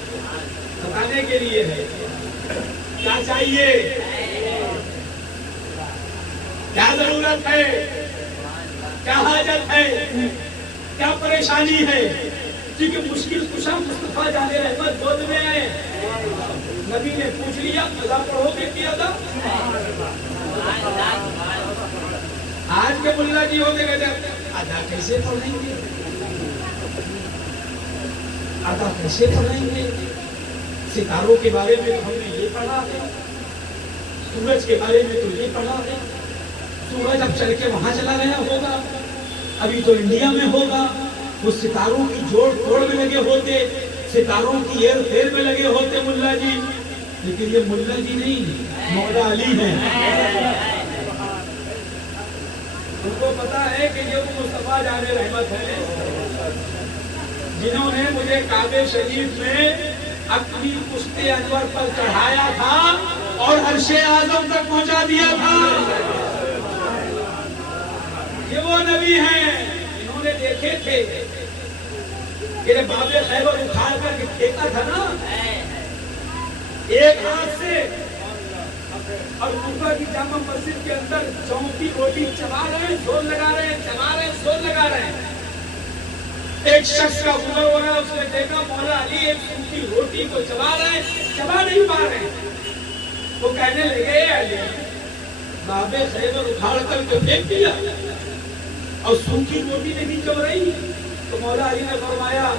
بتانے کے لیے ہے کیا چاہیے، کیا ضرورت ہے، کیا حاجت ہے، کیا پریشانی ہے، کیونکہ مشکل کشا مصطفیٰ جان رحمت گود میں آئے، نبی نے پوچھ لیا، قضا پڑھو کے کیا تھا۔ آج کے ملا جی ہوتے کہتے ادا کیسے پڑھیں گے، ادا کیسے پڑھیں گے، ستاروں کے بارے میں ہم نے یہ پڑھا ہے، سورج کے بارے میں تو یہ پڑھا ہے، سورج اب چل کے وہاں چلا گیا ہوگا، ابھی تو انڈیا میں ہوگا، وہ ستاروں کی جوڑ توڑ میں لگے ہوتے، ستاروں کی ہیر پھیر میں لگے ہوتے ملا جی، لیکن یہ ملا جی نہیں، مولا علی ہیں۔ ان کو پتا ہے کہ یہ مصطفیٰ جان رحمت ہے، جنہوں نے مجھے کعبہ شریف میں اپنی پشت انور پر چڑھایا تھا اور عرش اعظم تک پہنچا دیا تھا۔ یہ وہ نبی ہیں انہوں نے دیکھے تھے کہ باب خیبر اکھاڑ کر کے پھینکا تھا نا ایک ہاتھ سے، اور کوفہ کی جامع مسجد کے اندر چاول کی روٹی چبا رہے ہیں، زور لگا رہے ہیں، چبا رہے ہیں، زور لگا رہے ہیں۔ ایک شخص کا گزر ہو رہا ہے، اس نے دیکھا مولا علی ایک سوکھی روٹی کو چبا رہے ہیں، چبا نہیں پا رہے ہیں۔ وہ کہنے لگے، اے علی بابے خیبر اکھاڑ کر کے پھینک دیا اور سوکھی روٹی نہیں چل رہی تو مولا علی نے فرمایا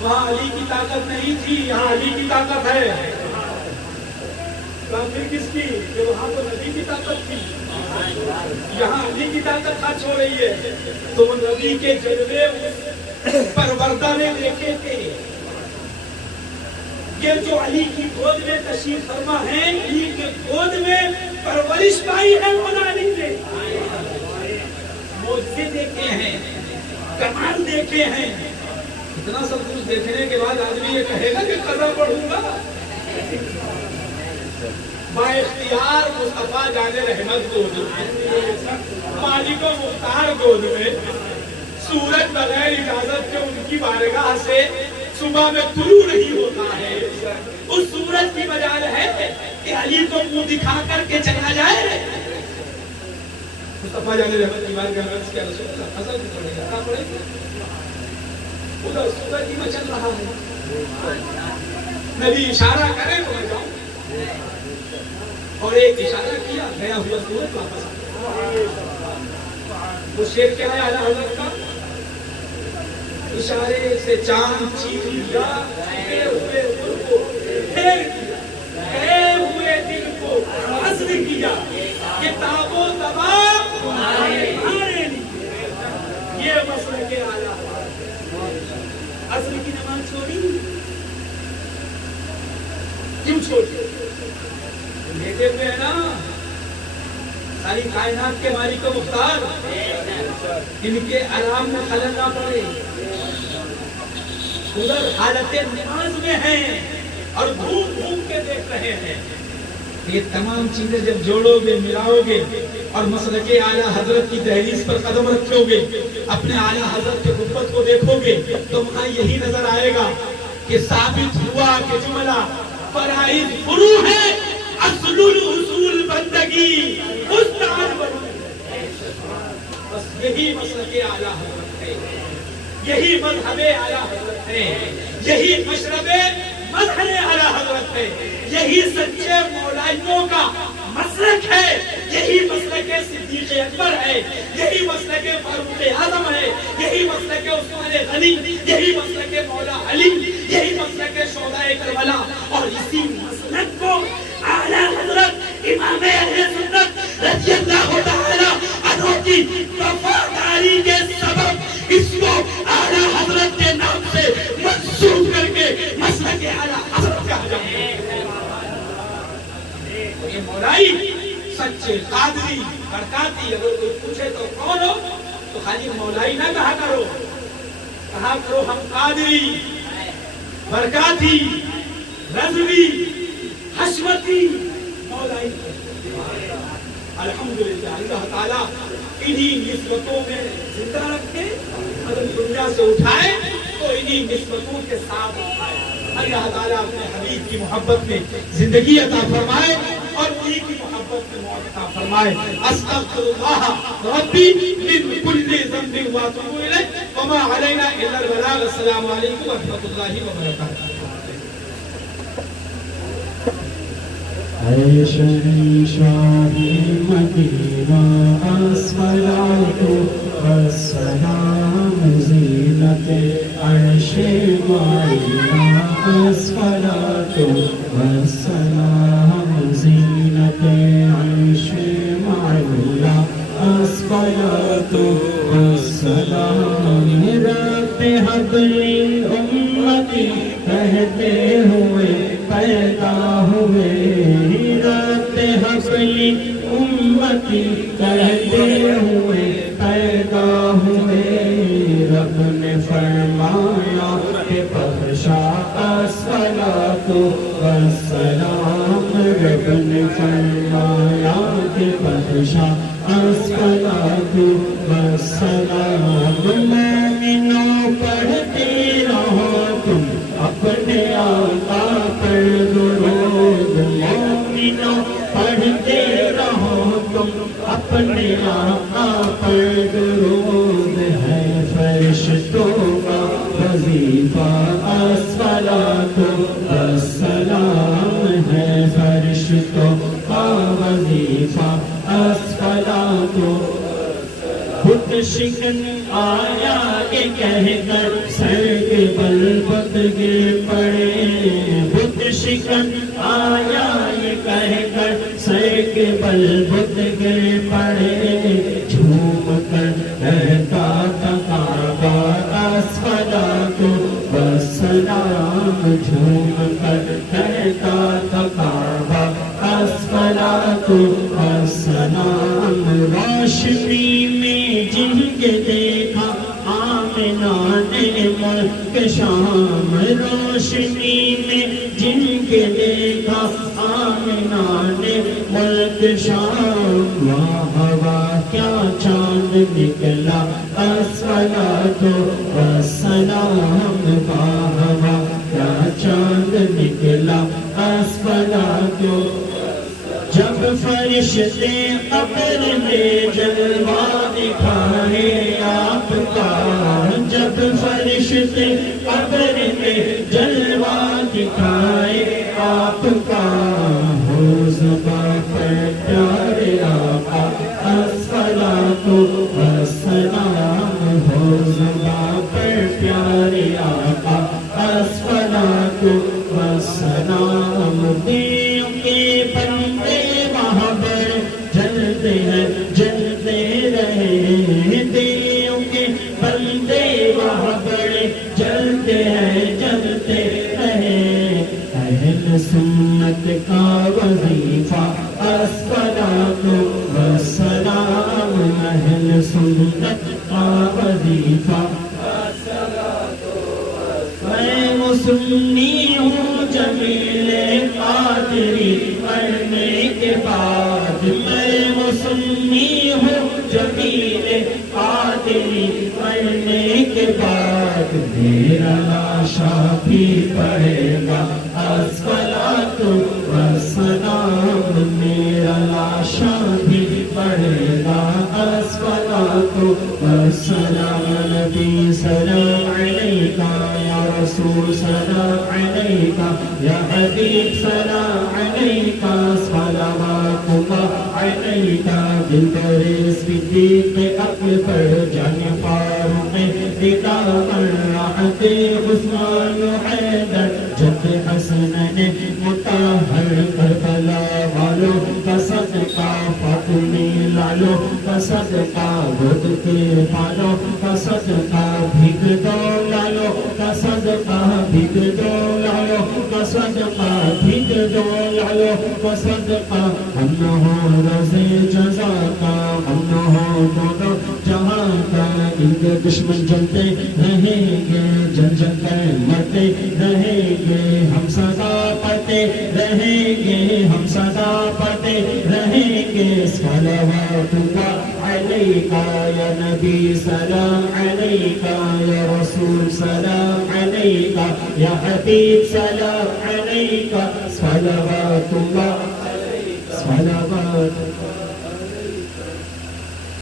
وہاں علی کی طاقت نہیں تھی یہاں علی کی طاقت ہے. پھر کس کی کہ وہاں تو نبی کی طاقت تھی یہاں علی کی طاقت خرچ ہو رہی ہے. تو وہ نبی کے جلوے پروردہ نے دیکھے تھے. یہ جو علی کی گود میں تشریف فرما ہے علی کے گود میں پرورش پائی ہے مولا علی نے. معجزے دیکھے ہیں کمال دیکھے ہیں. اتنا سب کچھ دیکھنے کے بعد آدمی یہ کہے گا کہ قضا پڑھوں گا. با اختیار مصطفیٰ جان رحمت گود میں مالک و مختار گود میں سورج بغیر اجازت کے ان کی بارگاہ سے صبح میں طلوع نہیں ہوتا ہے. اس سورج کی مجال ہے کہ علی کو منہ دکھا کر کے چلا جائے. مصطفیٰ جان رحمت کی بارگاہ میں کیا رسول اللہ قضا بھی پڑے گا کیا پڑے گا. ادھر سورج ہی میں چل رہا ہے. نبی اشارہ کرے تو میں جاؤں اور ایک اشارہ کیا گیا ہوا سورج واپس آ گیا. وہ شیر کیا ہے اعلیٰ حضرت کا اشارے سے چاند چیر لیا چھپے ہوئے دل کو پھیر دیا گئے ہوئے دل کو عزم کیا کہ تاب و تباہ تمہارے لیے. یہ مسلک اعلیٰ عزم کی نماز چھوڑی کیوں چھوڑی. لیتے ہوئے ہے نا ساری کائنات کے مالک و مختار ان کے آرام میں خلل نہ پڑے. ادھر حالت نماز میں ہیں اور گھوم گھوم کے دیکھ رہے ہیں. یہ تمام چیزیں جب جوڑو گے ملاؤ گے اور مسلک اعلیٰ حضرت کی دہلیز پر قدم رکھو گے اپنے اعلیٰ حضرت کے قربت کو دیکھو گے تو وہاں یہی نظر آئے گا کہ ثابت ہوا کہ جملہ فرائض فرو ہے اصل الاصول بندگی استاد بنو. بس یہی مسلک اعلیٰ حضرت ہے یہی مذہب اعلیٰ حضرت ہے یہی مشرب مظہر اعلیٰ حضرت ہے یہی سچے مولائیوں کا مسلک ہے یہی مسلک صدیق اکبر ہے یہی مسلک فاروق اعظم ہے یہی مسلک عثمان غنی یہی مسلک مولا علی یہی مسلک شہداء کربلا. اور اسی مسلک کو اعلیٰ حضرت امام اہل سنت رضی اللہ تعالی عنہ کی وفاداری کے سبب اس کو اعلیٰ حضرت کے نام سے منسوب کر کے مسلک اعلیٰ حضرت کہا جاتا ہے. یہ مولائی سچے قادری برکاتی اگر کوئی پوچھے تو کون ہو تو خالی مولائی نہ کہا کرو ہم قادری برکاتی رضوی حشمتی مولائی. الحمدللہ اللہ تعالیٰ انہی نسبتوں میں زندہ رکھے اگر دنیا سے اٹھائے تو انہی نسبتوں کے ساتھ اٹھائے. اللہ تعالیٰ اپنے حبیب کی محبت میں زندگی عطا فرمائے اور انہی کی محبت میں موت عطا فرمائے. استغفر اللہ ربی من کل ذنب واتوب الیہ وما علینا الا البلاغ. السلام علیکم ورحمۃ اللہ وبرکاتہ. اے شہنشاہ مدینہ الصلاۃ والسلام زینت عرش معلیٰ الصلاۃ والسلام زینت عرش معلیٰ الصلاۃ والسلام. رب حب للامتی کہتے ہوئے پیدا ہوئے رب حب للامتی کہتے ہوئے پیدا ہوئے. رب نے فرمایا کہ بخشا الصلاۃ والسلام. رب نے فرمایا کہ بخشا الصلاۃ والسلام. مومنوں پڑھتے رہو تم اپنے آقا پر درود. مومنوں پڑھتے رہو تم اپنے آقا پر درود. ہے فرشتوں کا وظیفہ الصلاۃ والسلام. ہے فرشتوں کا وظیفہ شکن آیا یہ کہہ کر سر کے بل بت گر پڑے بت شکن آیا یہ کہہ کر سر کے بل بت گر پڑے جھوم کر رہتا تھا کعبہ الصلاۃ والسلام جھوم کر رہتا تھا کعبہ الصلاۃ والسلام روشنی میں جن کے دیکھا آمنہ نے ملک شام روشنی میں جن کے دیکھا آمنہ نے ملک شام واہ واہ کیا چاند نکلا الصلاۃ والسلام واہ واہ کیا چاند نکلا الصلاۃ جب فرشتے قبر میں جلوہ دکھائے آپ کا جب فرشتے قبر میں جلوہ دکھائے آپ کا ہو زباں پر پیارے آقا الصلاۃ والسلام ہو زباں پر پیارے آقا الصلاۃ والسلام دیو کے بندے وہاں پر جلتے ہیں جلتے رہے دیو کے بندے وہاں پر جلتے ہیں جلتے رہے اہل سنت کا وظیفہ الصلاۃ والسلام اہل سنت کا وظیفہ میں سنی ہوں جمیل قادری پڑھنے کے بعد میں سنی ہوں جمیل قادری پڑھنے کے بعد میرا لاشا بھی پڑھے گا الصلاۃ والسلام میرا لاشا بھی پڑھے گا الصلاۃ والسلام نبی سلام علیکہ یا رسول سلام علیکہ یا حبیب سلام علیکہ صلوات اللہ علیکہ دلبر صدیق اکبر جان فاروق دلاور راحت عثمان حیدر جد حسنین مطہر کربلا والوں کا صدقہ فاطمی لالوں کا صدقہ بدھ کے بالوں کا صدقہ بھیگ دو لالوں کا صدقہ بھیگ دو لالوں کا صدقہ بھیگ دو لالوں کا صدقہ ہم نہ ہو روزے جزا کا ہم نہ ہو دونوں جہاں کا ان کے دشمن جلتے رہیں گے جل جل کر مرتے رہیں گے ہم سدا پڑھتے رہیں گے ہم سدا پڑھتے رہیں گے صلوات اللہ علیکہ یا نبی سلام علیکہ یا رسول سلام علیکہ یا حبیب سلام علیکہ صلوات اللہ صلوات